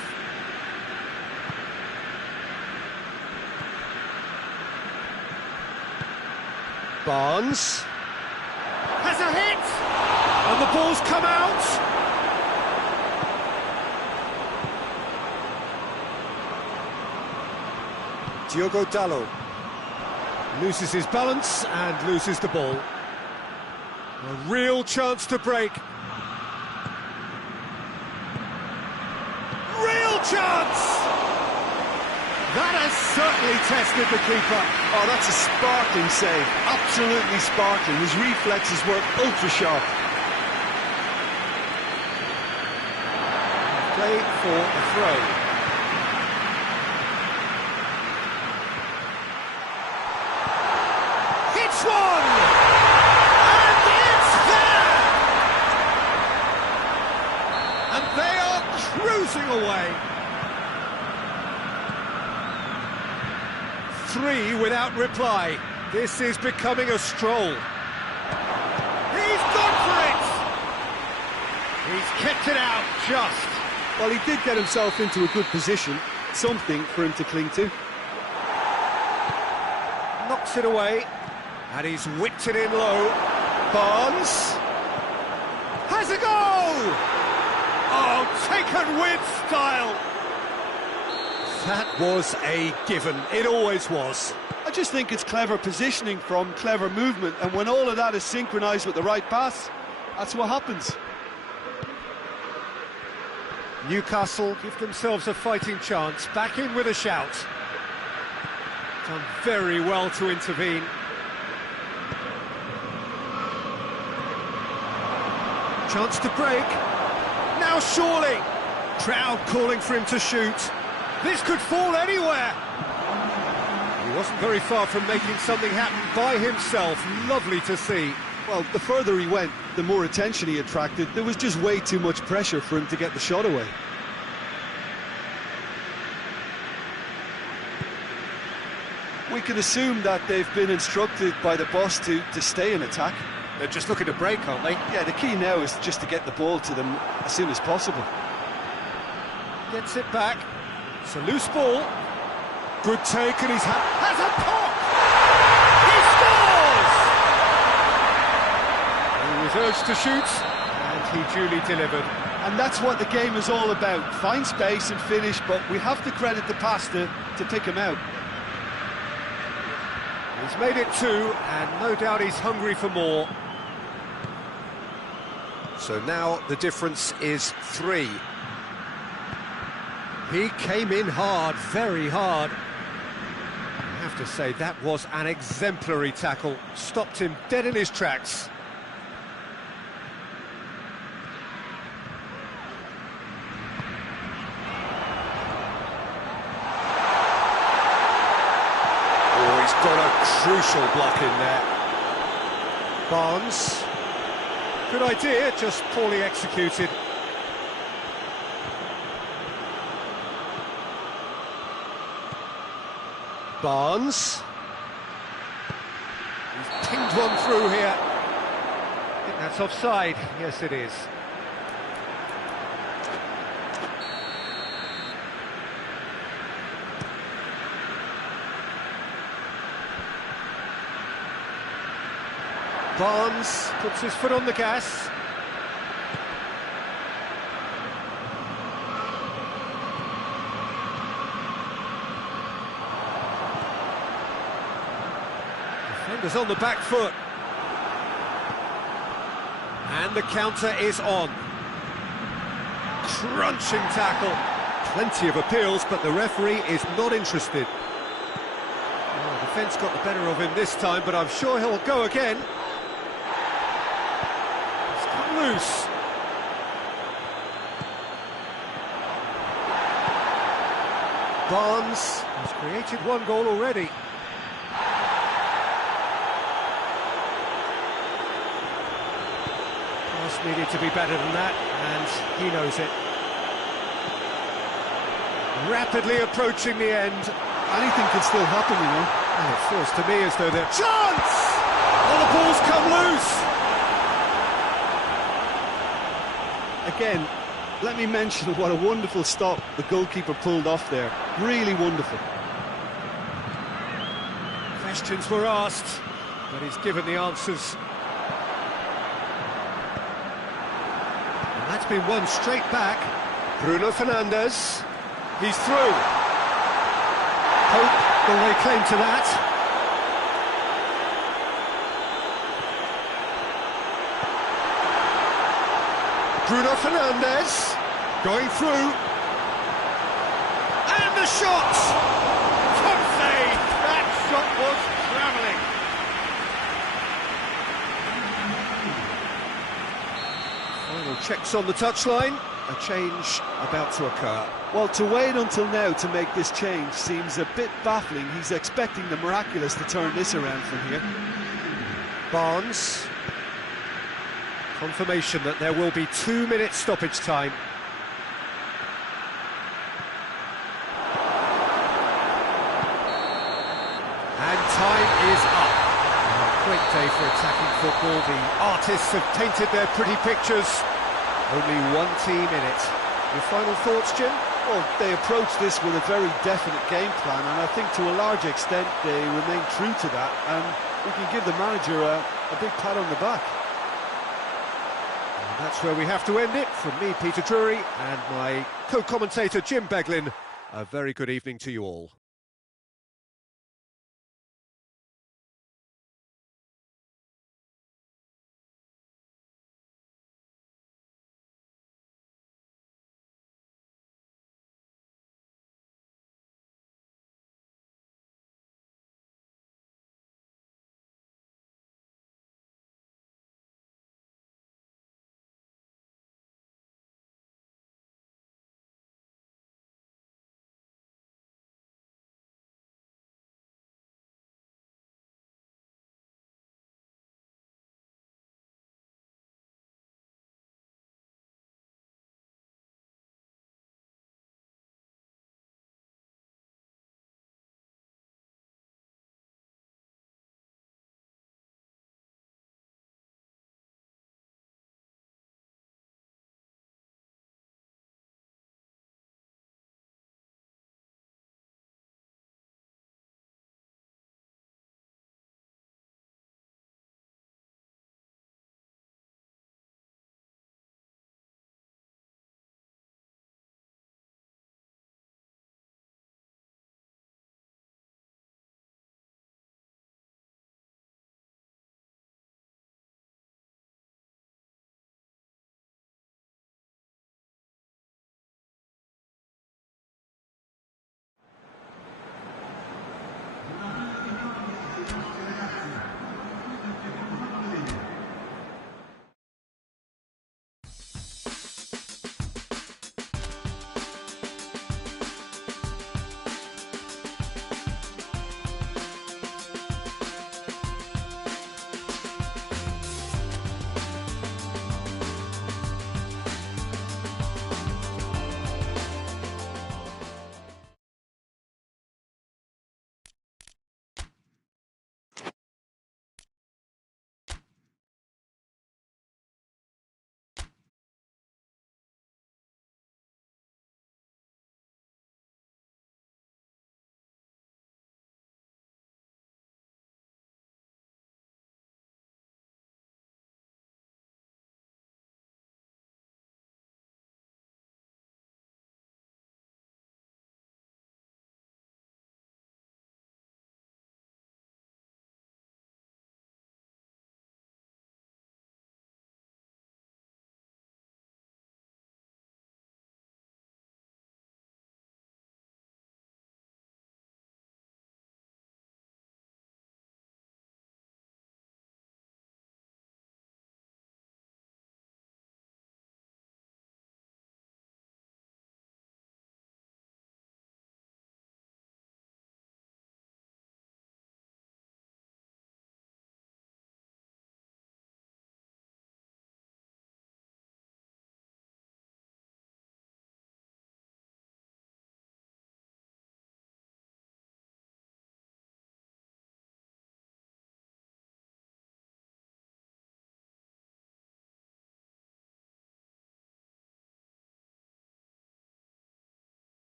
Barnes has a hit, and the ball's come out. Diogo Dalot loses his balance and loses the ball. A real chance to break. Real chance! That has certainly tested the keeper. Oh, that's a sparkling save. Absolutely sparkling. His reflexes were ultra-sharp. Play for a throw. Hits one! And it's there! And they are cruising away. 3 without reply. This is becoming a stroll. He's gone for it! He's kept it out just. Well, he did get himself into a good position. Something for him to cling to. Knocks it away. And he's whipped it in low. Barnes has a goal! Oh, taken with style. That was a given. It always was. I just think it's clever positioning from clever movement, and when all of that is synchronised with the right pass, that's what happens. Newcastle give themselves a fighting chance. Back in with a shout. Done very well to intervene. Chance to break. Now surely. Crowd calling for him to shoot. This could fall anywhere. He wasn't very far from making something happen by himself. Lovely to see. Well, the further he went, the more attention he attracted. There was just way too much pressure for him to get the shot away. We can assume that they've been instructed by the boss to stay in attack. They're just looking to break, aren't they? Yeah, the key now is just to get the ball to them as soon as possible. Gets it back. It's a loose ball. Good take, and has a pop! He scores! He was urged to shoot, and he duly delivered. And that's what the game is all about. Find space and finish, but we have to credit the passer to pick him out. He's made it 2, and no doubt he's hungry for more. So now the difference is 3. He came in hard, very hard. I have to say, that was an exemplary tackle. Stopped him dead in his tracks. Oh, he's got a crucial block in there. Barnes. Good idea, just poorly executed. Barnes. He's pinged one through here. I think that's offside. Yes, it is. Barnes puts his foot on the gas. Defenders on the back foot. And the counter is on. Crunching tackle. Plenty of appeals, but the referee is not interested. Oh, defence got the better of him this time, but I'm sure he'll go again. It's come loose. Barnes has created one goal already. Pass needed to be better than that, and he knows it. Rapidly approaching the end. Anything can still happen, you know. And it feels to me as though they're... Chance! Oh, the ball's come loose! Again, let me mention what a wonderful stop the goalkeeper pulled off there. Really wonderful. Questions were asked, but he's given the answers. And that's been won straight back. Bruno Fernandes. He's through. Hope will lay claim to that. Bruno Fernandes going through. And the shot! Top save! That shot was travelling. Final checks on the touchline. A change about to occur. Well, to wait until now to make this change seems a bit baffling. He's expecting the miraculous to turn this around from here. Barnes. Confirmation that there will be 2 minutes stoppage time. And time is up. A great day for attacking football. The artists have painted their pretty pictures. Only one team in it. Your final thoughts, Jim? Well, they approached this with a very definite game plan, and I think to a large extent they remain true to that, and we can give the manager a big pat on the back. And that's where we have to end it. From me, Peter Drury, and my co-commentator, Jim Beglin, a very good evening to you all.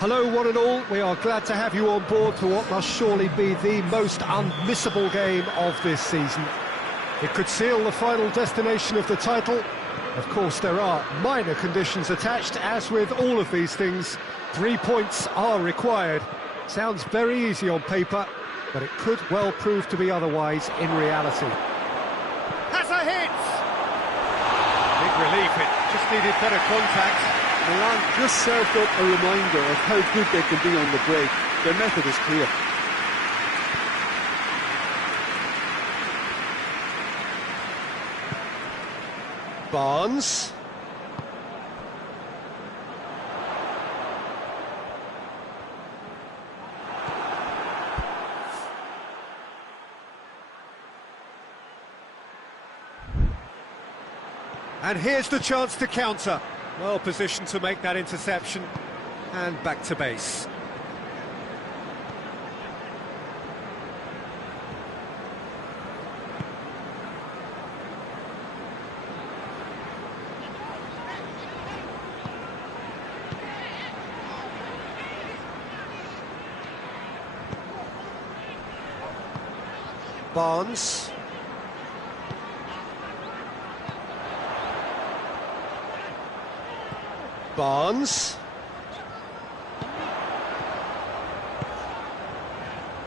Hello one and all, we are glad to have you on board for what must surely be the most unmissable game of this season. It could seal the final destination of the title. Of course there are minor conditions attached, as with all of these things. 3 points are required. Sounds very easy on paper, but it could well prove to be otherwise in reality. Has a hit! Big relief, it just needed better contact. Milan just served up a reminder of how good they can be on the break. Their method is clear. Barnes. And here's the chance to counter. Well positioned to make that interception. And back to base. Barnes. Barnes.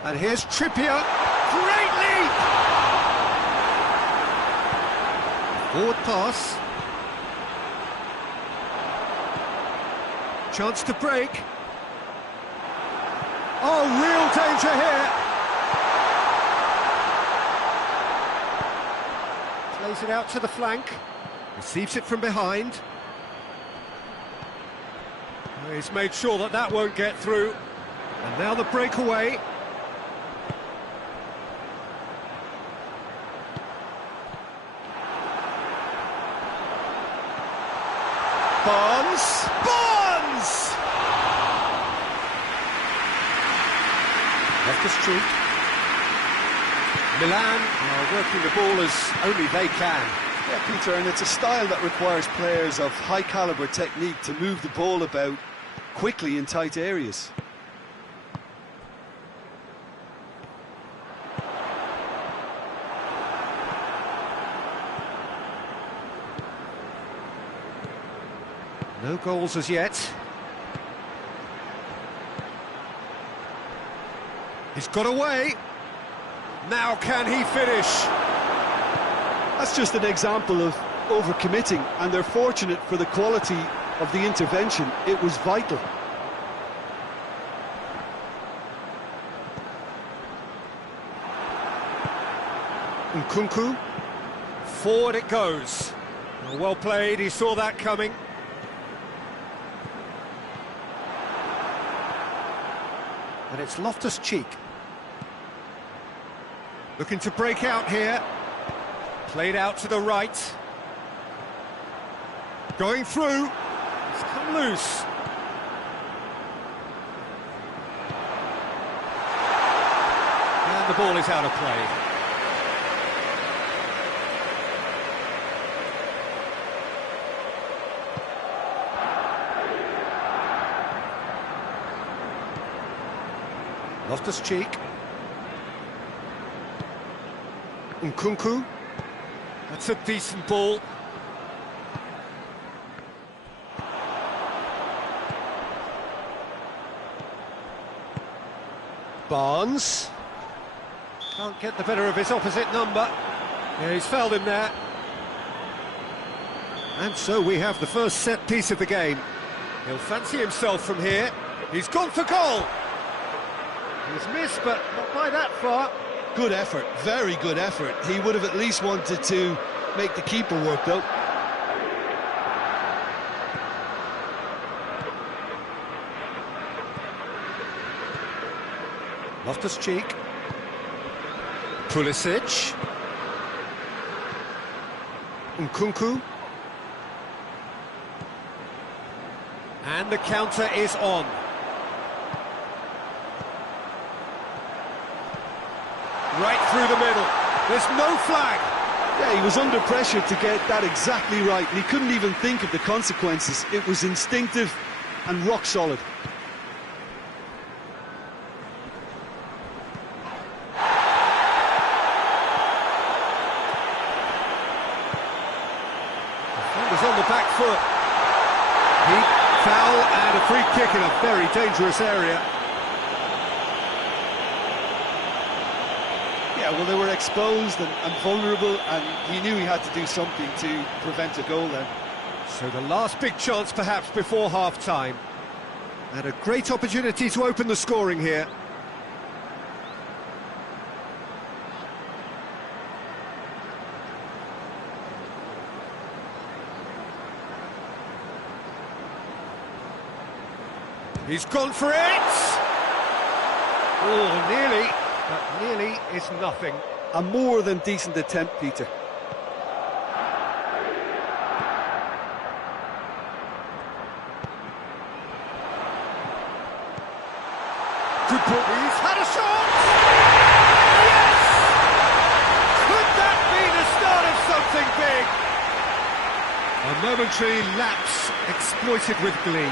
And here's Trippier. Great leap! Forward pass. Chance to break. Oh, real danger here. Plays it out to the flank. Receives it from behind. He's made sure that that won't get through. And now the breakaway. Barnes! Barnes! Left the street. Milan are working the ball as only they can. Yeah, Peter, and it's a style that requires players of high-caliber technique to move the ball about quickly in tight areas. No goals as yet. He's got away. Now can he finish? That's just an example of overcommitting, and they're fortunate for the quality of the intervention. It was vital. Nkunku. Forward it goes. Well played, he saw that coming. And it's Loftus-Cheek. Looking to break out here. Played out to the right. Going through. It's come loose. And the ball is out of play. Loftus-Cheek. Nkunku. That's a decent ball. Barnes. Can't get the better of his opposite number. Yeah, he's fouled him there. And so we have the first set piece of the game. He'll fancy himself from here. He's gone for goal. He's missed, but not by that far. Good effort, very good effort. He would have at least wanted to make the keeper work, though. Loftus-Cheek. Pulisic. Nkunku. And the counter is on. Right through the middle. There's no flag. Yeah, he was under pressure to get that exactly right, and he couldn't even think of the consequences. It was instinctive and rock solid. back foot. Foul and a free kick in a very dangerous area. Yeah, well, they were exposed and vulnerable, and he knew he had to do something to prevent a goal then. So the last big chance perhaps before half-time. And a great opportunity to open the scoring here. He's gone for it! Oh, nearly, but nearly is nothing. A more than decent attempt, Peter. Good ball. He's had a shot! Yes! Could that be the start of something big? A momentary lapse exploited with glee.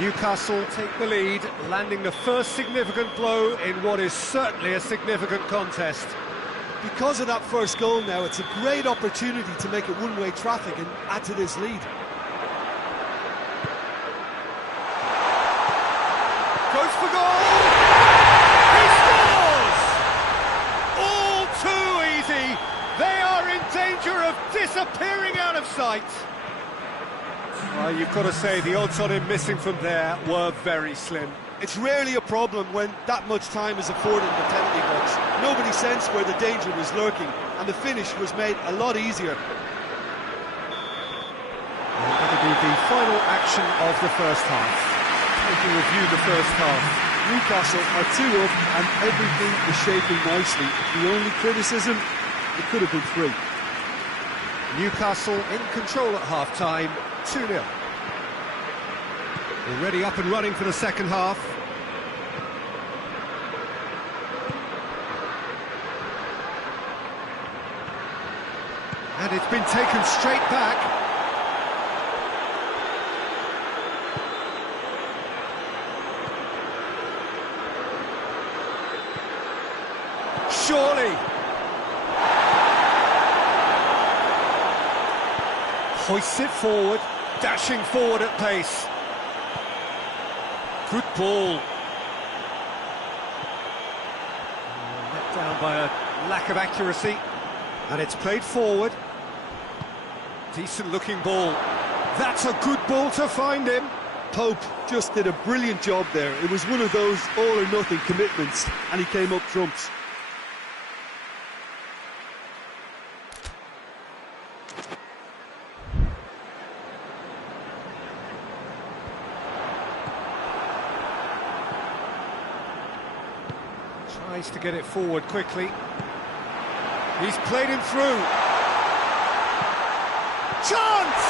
Newcastle take the lead, landing the first significant blow in what is certainly a significant contest. Because of that first goal now, it's a great opportunity to make it one-way traffic and add to this lead. Goes for goal! He scores! All too easy! They are in danger of disappearing out of sight! Well, you've got to say the odds on him missing from there were very slim. It's rarely a problem when that much time is afforded in the penalty box. Nobody sensed where the danger was lurking, and the finish was made a lot easier. That will be the final action of the first half. Taking review the first half. Newcastle are 2 up, and everything is shaping nicely. The only criticism, it could have been 3. Newcastle in control at half-time, 2-0. Already up and running for the second half. And it's been taken straight back. Surely. Hoists it forward, dashing forward at pace. Good ball. Let down by a lack of accuracy. And it's played forward. Decent looking ball. That's a good ball to find him. Pope just did a brilliant job there. It was one of those all or nothing commitments, and he came up trumps. Tries to get it forward quickly. He's played him through. Chance!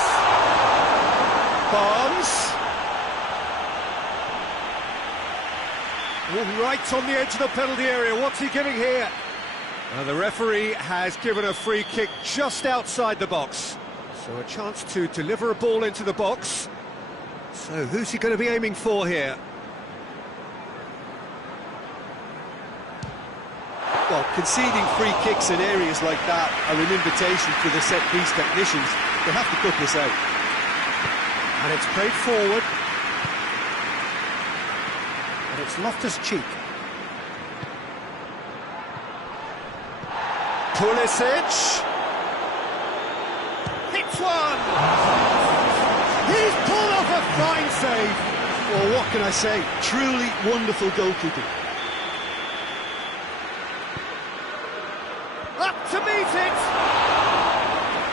Barnes. All right on the edge of the penalty area. What's he giving here? The referee has given a free kick just outside the box. So a chance to deliver a ball into the box. So who's he going to be aiming for here? Well, conceding free kicks in areas like that are an invitation to the set-piece technicians. They have to cut this out. And it's played forward. And it's Loftus-Cheek. Pulisic. Hits one! He's pulled off a fine save. Well, what can I say? Truly wonderful goalkeeping. Up to meet it!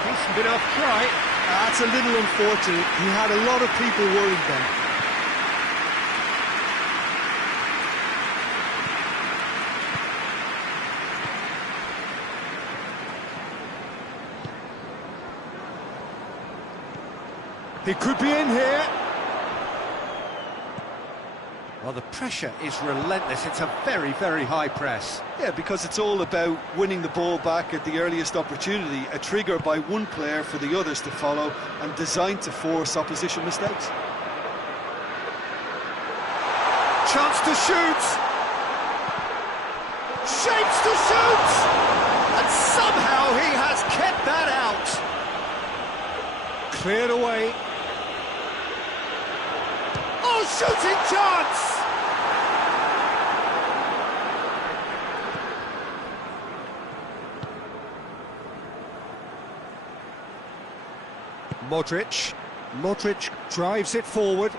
Decent enough try. That's a little unfortunate. He had a lot of people worried then. He could be in here. Well, the pressure is relentless. It's a very, very high press. Yeah, because it's all about winning the ball back at the earliest opportunity, a trigger by one player for the others to follow, and designed to force opposition mistakes. Chance to shoot! Shapes to shoot! And somehow he has kept that out! Cleared away. Oh, shooting chance! Modric. Modric drives it forward.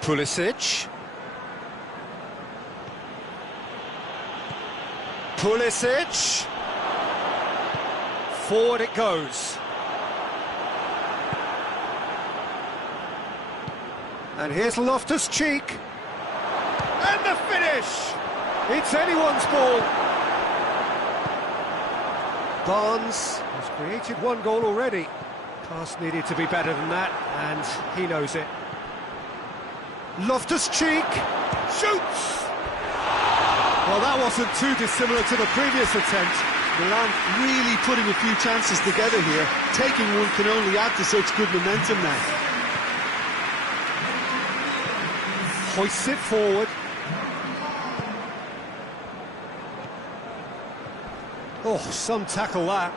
Pulisic. Pulisic. Forward it goes. And here's Loftus-Cheek. And the finish! It's anyone's ball. Barnes has created one goal already. Pass needed to be better than that, and he knows it. Loftus-Cheek shoots! Well, that wasn't too dissimilar to the previous attempt. Milan really putting a few chances together here. Taking one can only add to such good momentum now. Hoists it forward. Oh, some tackle that.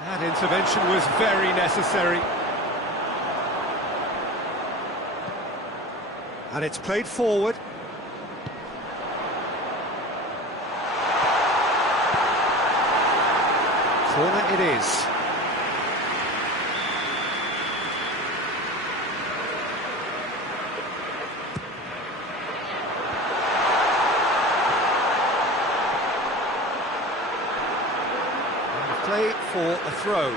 That intervention was very necessary. And it's played forward. Corner it is. Play for a throw.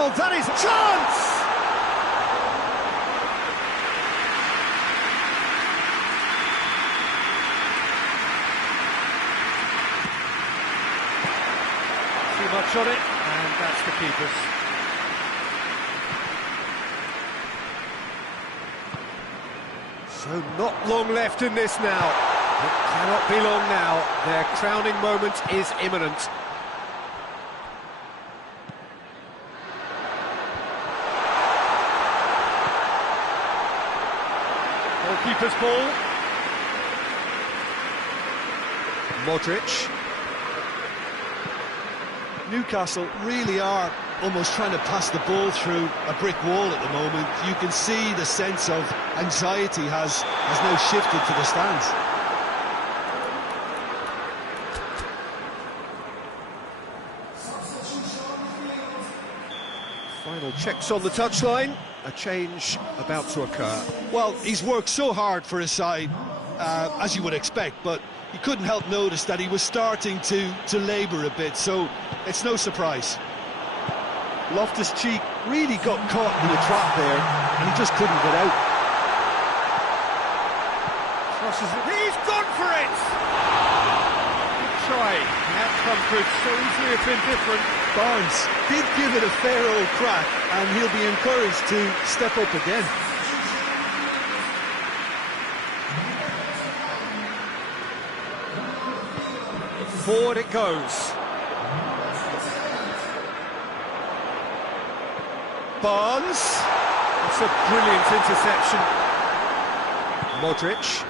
Oh, that is a chance! Too much on it, and that's the keeper's. So not long left in this now. It cannot be long now. Their crowning moment is imminent. Goalkeeper's ball. Modric. Newcastle really are almost trying to pass the ball through a brick wall at the moment. You can see the sense of anxiety has now shifted to the stands. Final checks on the touchline. A change about to occur. Well, he's worked so hard for his side, as you would expect, but you couldn't help notice that he was starting to labour a bit, so it's no surprise. Loftus-Cheek really got caught in a trap there, and he just couldn't get out. Crosses it. He's gone for it! Good try. The outcome could so easily have been different. Barnes did give it a fair old crack, and he'll be encouraged to step up again. Forward it goes. Barnes. It's a brilliant interception. Modric.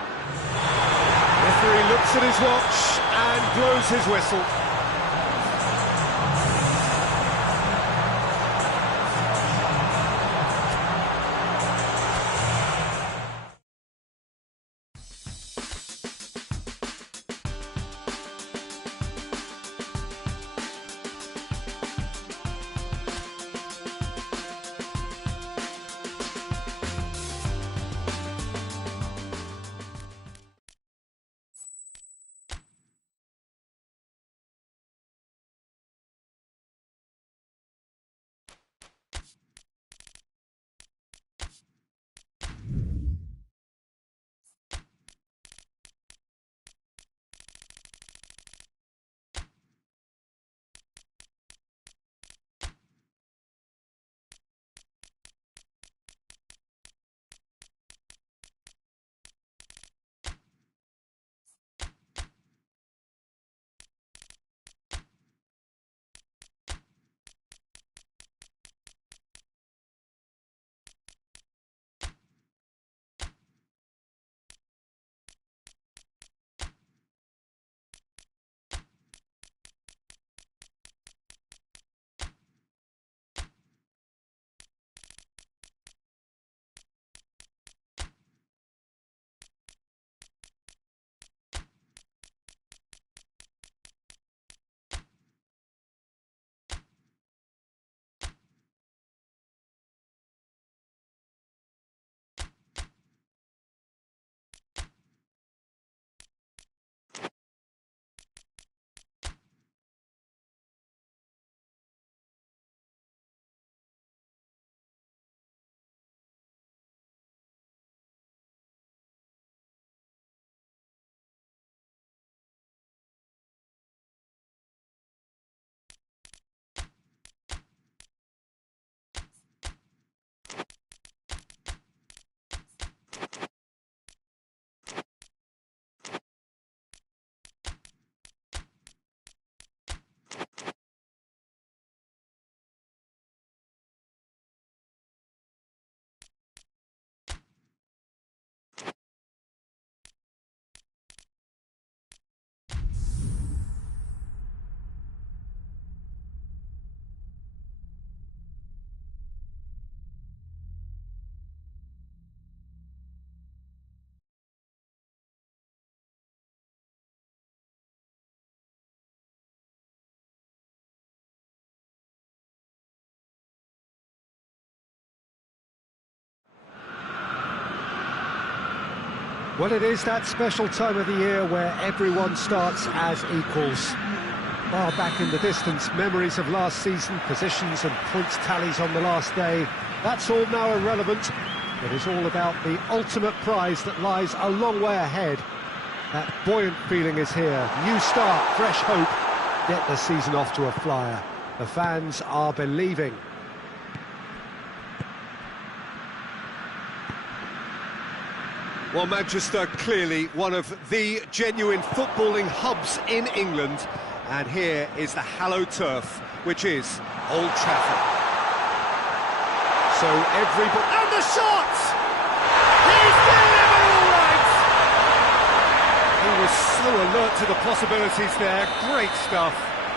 Referee looks at his watch and blows his whistle. Well, it is that special time of the year where everyone starts as equals. Far back in the distance, memories of last season, positions and points tallies on the last day, that's all now irrelevant. It is all about the ultimate prize that lies a long way ahead. That buoyant feeling is here. New start, fresh hope. Get the season off to a flyer. The fans are believing. Well, Manchester, clearly one of the genuine footballing hubs in England. And here is the hallowed turf, which is Old Trafford. So everybody... And the shot! He's delivered all right! He was so alert to the possibilities there. Great stuff.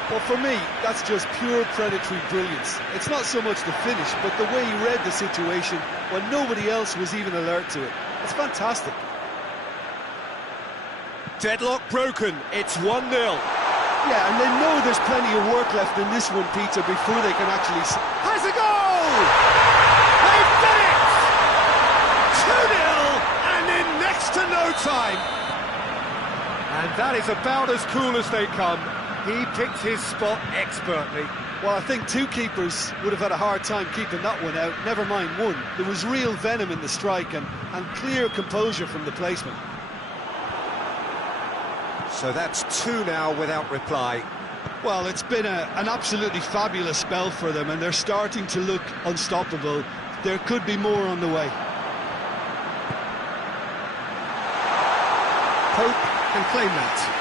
Well, for me, that's just pure predatory brilliance. It's not so much the finish, but the way he read the situation when nobody else was even alert to it. It's fantastic. Deadlock broken. It's 1-0. Yeah, and they know there's plenty of work left in this one, Peter, before they can actually... Has a goal! They've done it! 2-0, and in next to no time. And that is about as cool as they come. He picked his spot expertly. Well, I think two keepers would have had a hard time keeping that one out, never mind one. There was real venom in the strike and clear composure from the placement. So that's 2 now without reply. Well, it's been an absolutely fabulous spell for them, and they're starting to look unstoppable. There could be more on the way. Pope can claim that.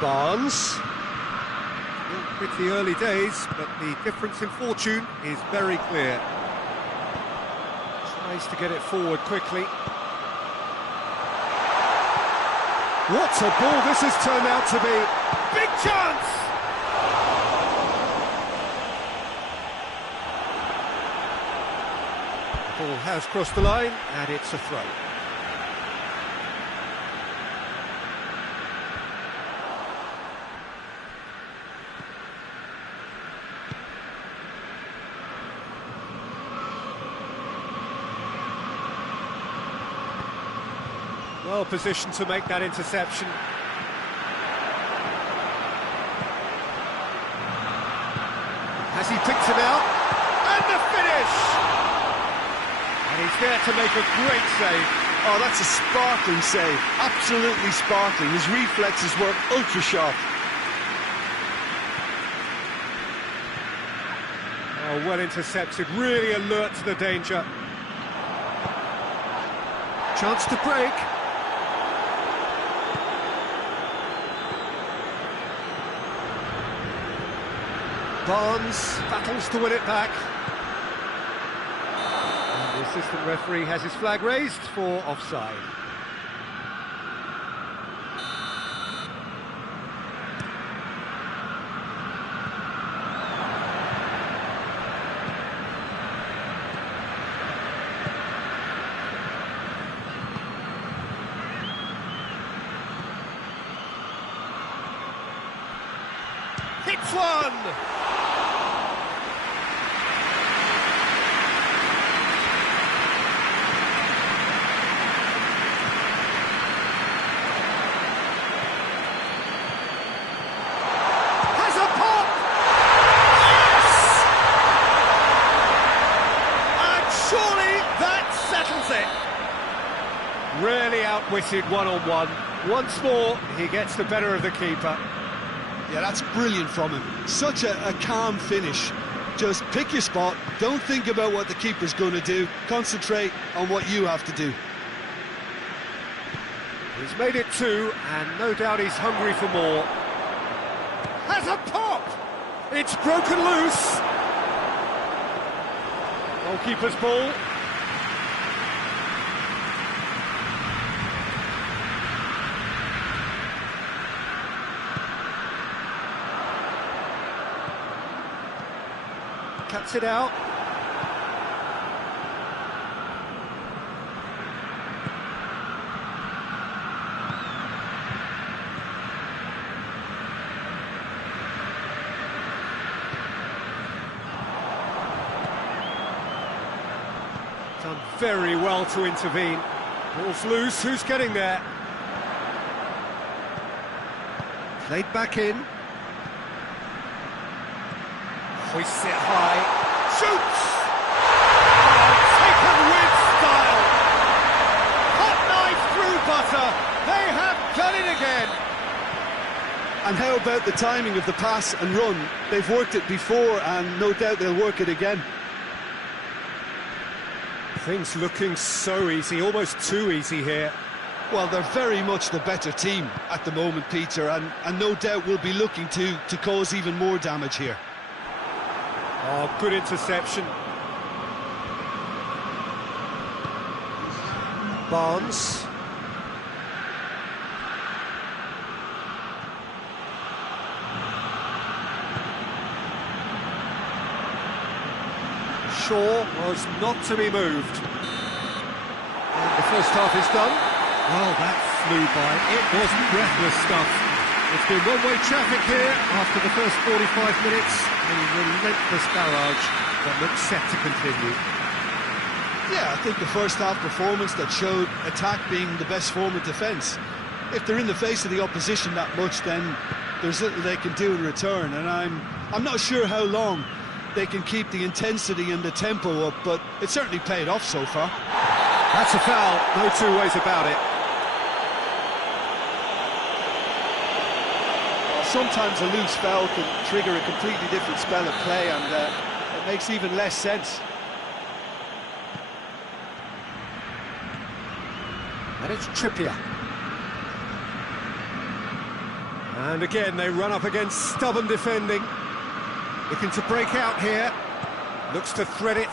Barnes. Pretty early days, but the difference in fortune is very clear. Tries to get it forward quickly. What a ball this has turned out to be! Big chance! Ball has crossed the line, and it's a throw. Well positioned to make that interception. Has he picked him out? And the finish! And he's there to make a great save. Oh, that's a sparkling save. Absolutely sparkling. His reflexes were ultra sharp. Oh, well intercepted, really alert to the danger. Chance to break. Barnes battles to win it back. And the assistant referee has his flag raised for offside. Hits one! Has a pop! Yes! And surely that settles it. Really outwitted one-on-one. Once more, he gets the better of the keeper. Yeah, that's brilliant from him. Such a calm finish. Just pick your spot, don't think about what the keeper's going to do, concentrate on what you have to do. He's made it 2, and no doubt he's hungry for more. Has a pop! It's broken loose. Goalkeeper's ball. Cuts it out. very well to intervene. Ball's loose, who's getting there? Played back in. Hoists it high. Shoots! Oh, taken with style! Hot knife through butter! They have done it again! And how about the timing of the pass and run? They've worked it before and no doubt they'll work it again. Things looking so easy, almost too easy here. Well, they're very much the better team at the moment, Peter, and no doubt will be looking to cause even more damage here. Oh, good interception. Barnes. Shaw was not to be moved. And the first half is done. Well, that flew by. It was breathless stuff. It's been one-way traffic here after the first 45 minutes. A relentless barrage that looks set to continue. Yeah, I think the first half performance that showed attack being the best form of defence. If they're in the face of the opposition that much, then there's little they can do in return, and I'm not sure how long they can keep the intensity and the tempo up, but it certainly paid off so far. That's a foul, no two ways about it. Sometimes a loose foul can trigger a completely different spell of play, and it makes even less sense. And it's Trippier. And again, they run up against stubborn defending. Looking to break out here. Looks to thread it.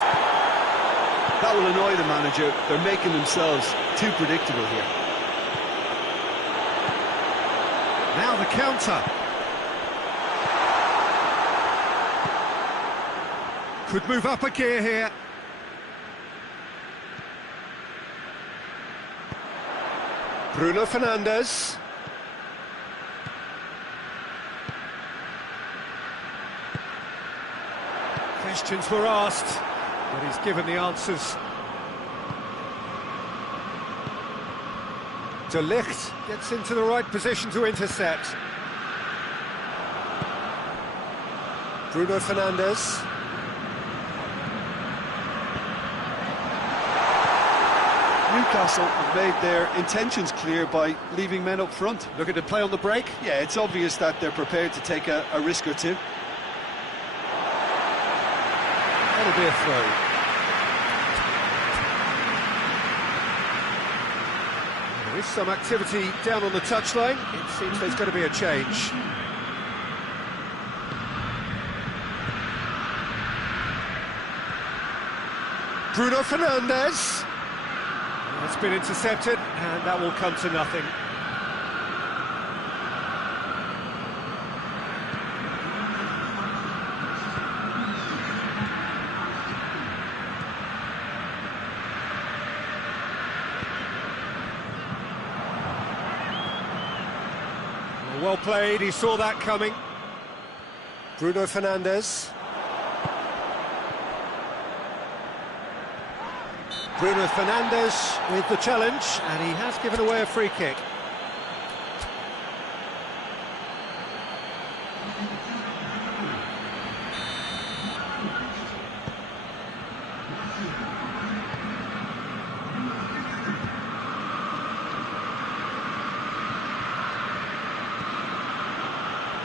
That will annoy the manager. They're making themselves too predictable here. Now the counter. Could move up a gear here. Bruno Fernandes. Questions were asked, but he's given the answers. De Ligt gets into the right position to intercept. Bruno Fernandes. Newcastle have made their intentions clear by leaving men up front. Looking to play on the break. Yeah, it's obvious that they're prepared to take a risk or two. That'll be a throw. There is some activity down on the touchline. It seems there's going to be a change. Bruno Fernandes. That's been intercepted, and that will come to nothing. Well played, he saw that coming. Bruno Fernandes. Bruno Fernandes with the challenge, and he has given away a free kick.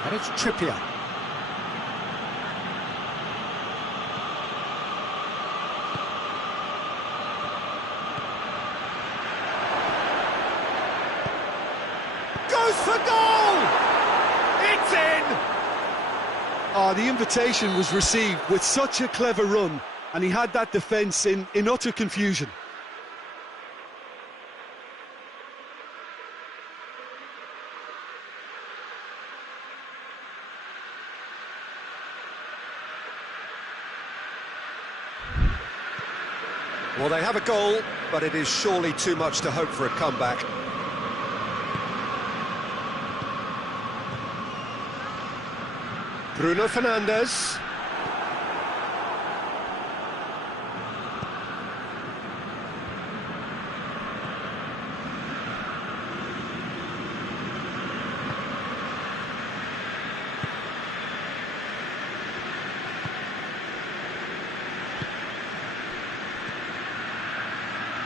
And it's Trippier. Goes for goal! It's in! Oh, the invitation was received with such a clever run, and he had that defence in utter confusion. Well, they have a goal, but it is surely too much to hope for a comeback. Bruno Fernandes.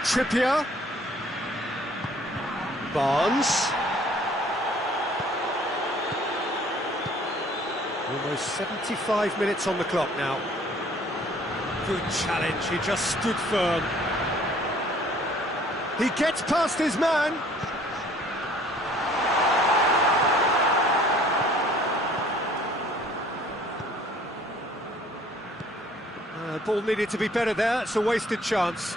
Trippier. Barnes. Almost 75 minutes on the clock now. Good challenge, he just stood firm. He gets past his man. Ball needed to be better there, it's a wasted chance.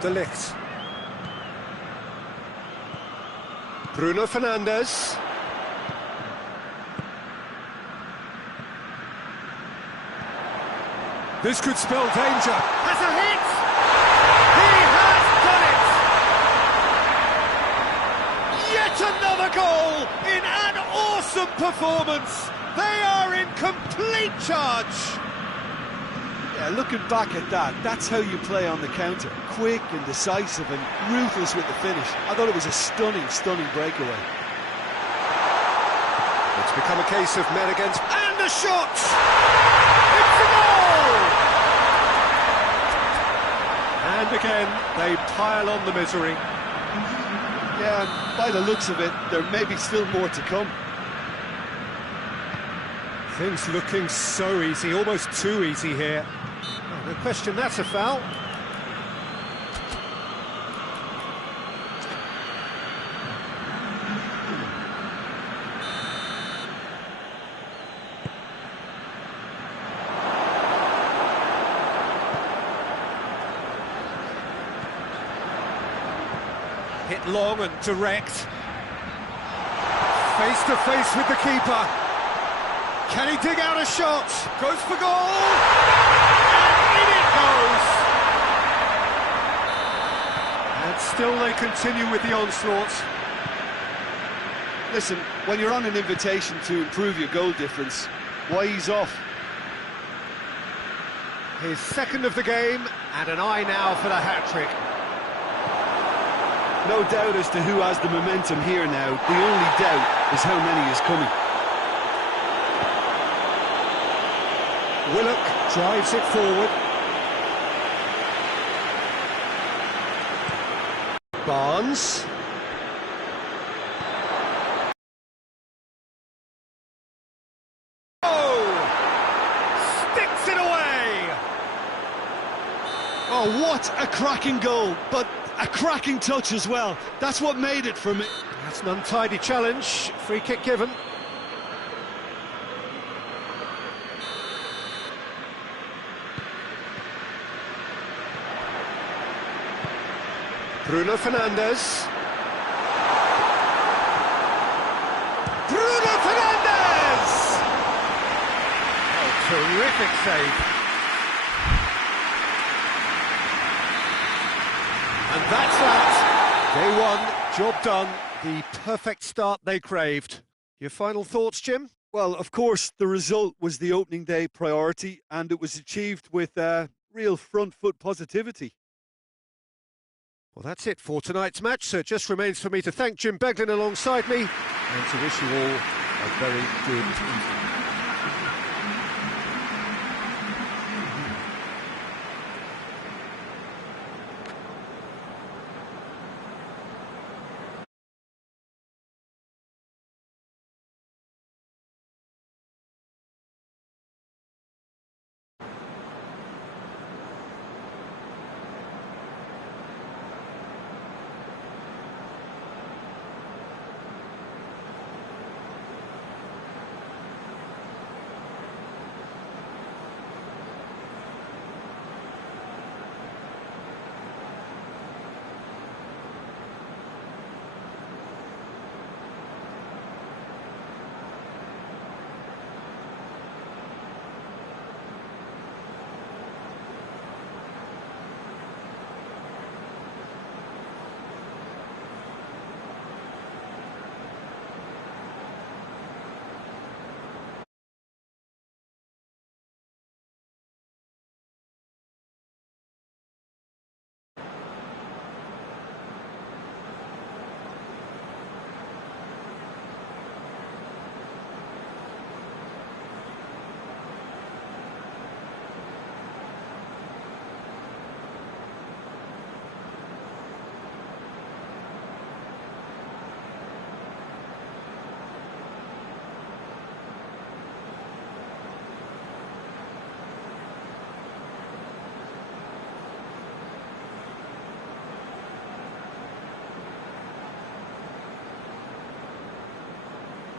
De Ligt. Bruno Fernandes. This could spell danger. Has a hit! He has done it! Yet another goal in an awesome performance. They are in complete charge. Yeah, looking back at that, that's how you play on the counter. Quick and decisive and ruthless with the finish. I thought it was a stunning, stunning breakaway. It's become a case of men against... And a shot! It's a goal! And again, they pile on the misery. Yeah, and by the looks of it, there may be still more to come. Things looking so easy, almost too easy here. Oh, no question, that's a foul. Hit long and direct. Face to face with the keeper. Can he dig out a shot? Goes for goal! And in it goes! And still they continue with the onslaught. Listen, when you're on an invitation to improve your goal difference, why ease off? His second of the game, and an eye now for the hat-trick. No doubt as to who has the momentum here now. The only doubt is how many is coming. Willock drives it forward. Barnes. Oh! Sticks it away! Oh, what a cracking goal, but a cracking touch as well. That's what made it for me. That's an untidy challenge. Free kick given. Bruno Fernandes. Bruno Fernandes! Oh, terrific save. And that's that. They won, job done, the perfect start they craved. Your final thoughts, Jim? Well, of course, the result was the opening day priority, and it was achieved with real front foot positivity. Well, that's it for tonight's match, so it just remains for me to thank Jim Beglin alongside me and to wish you all a very good evening.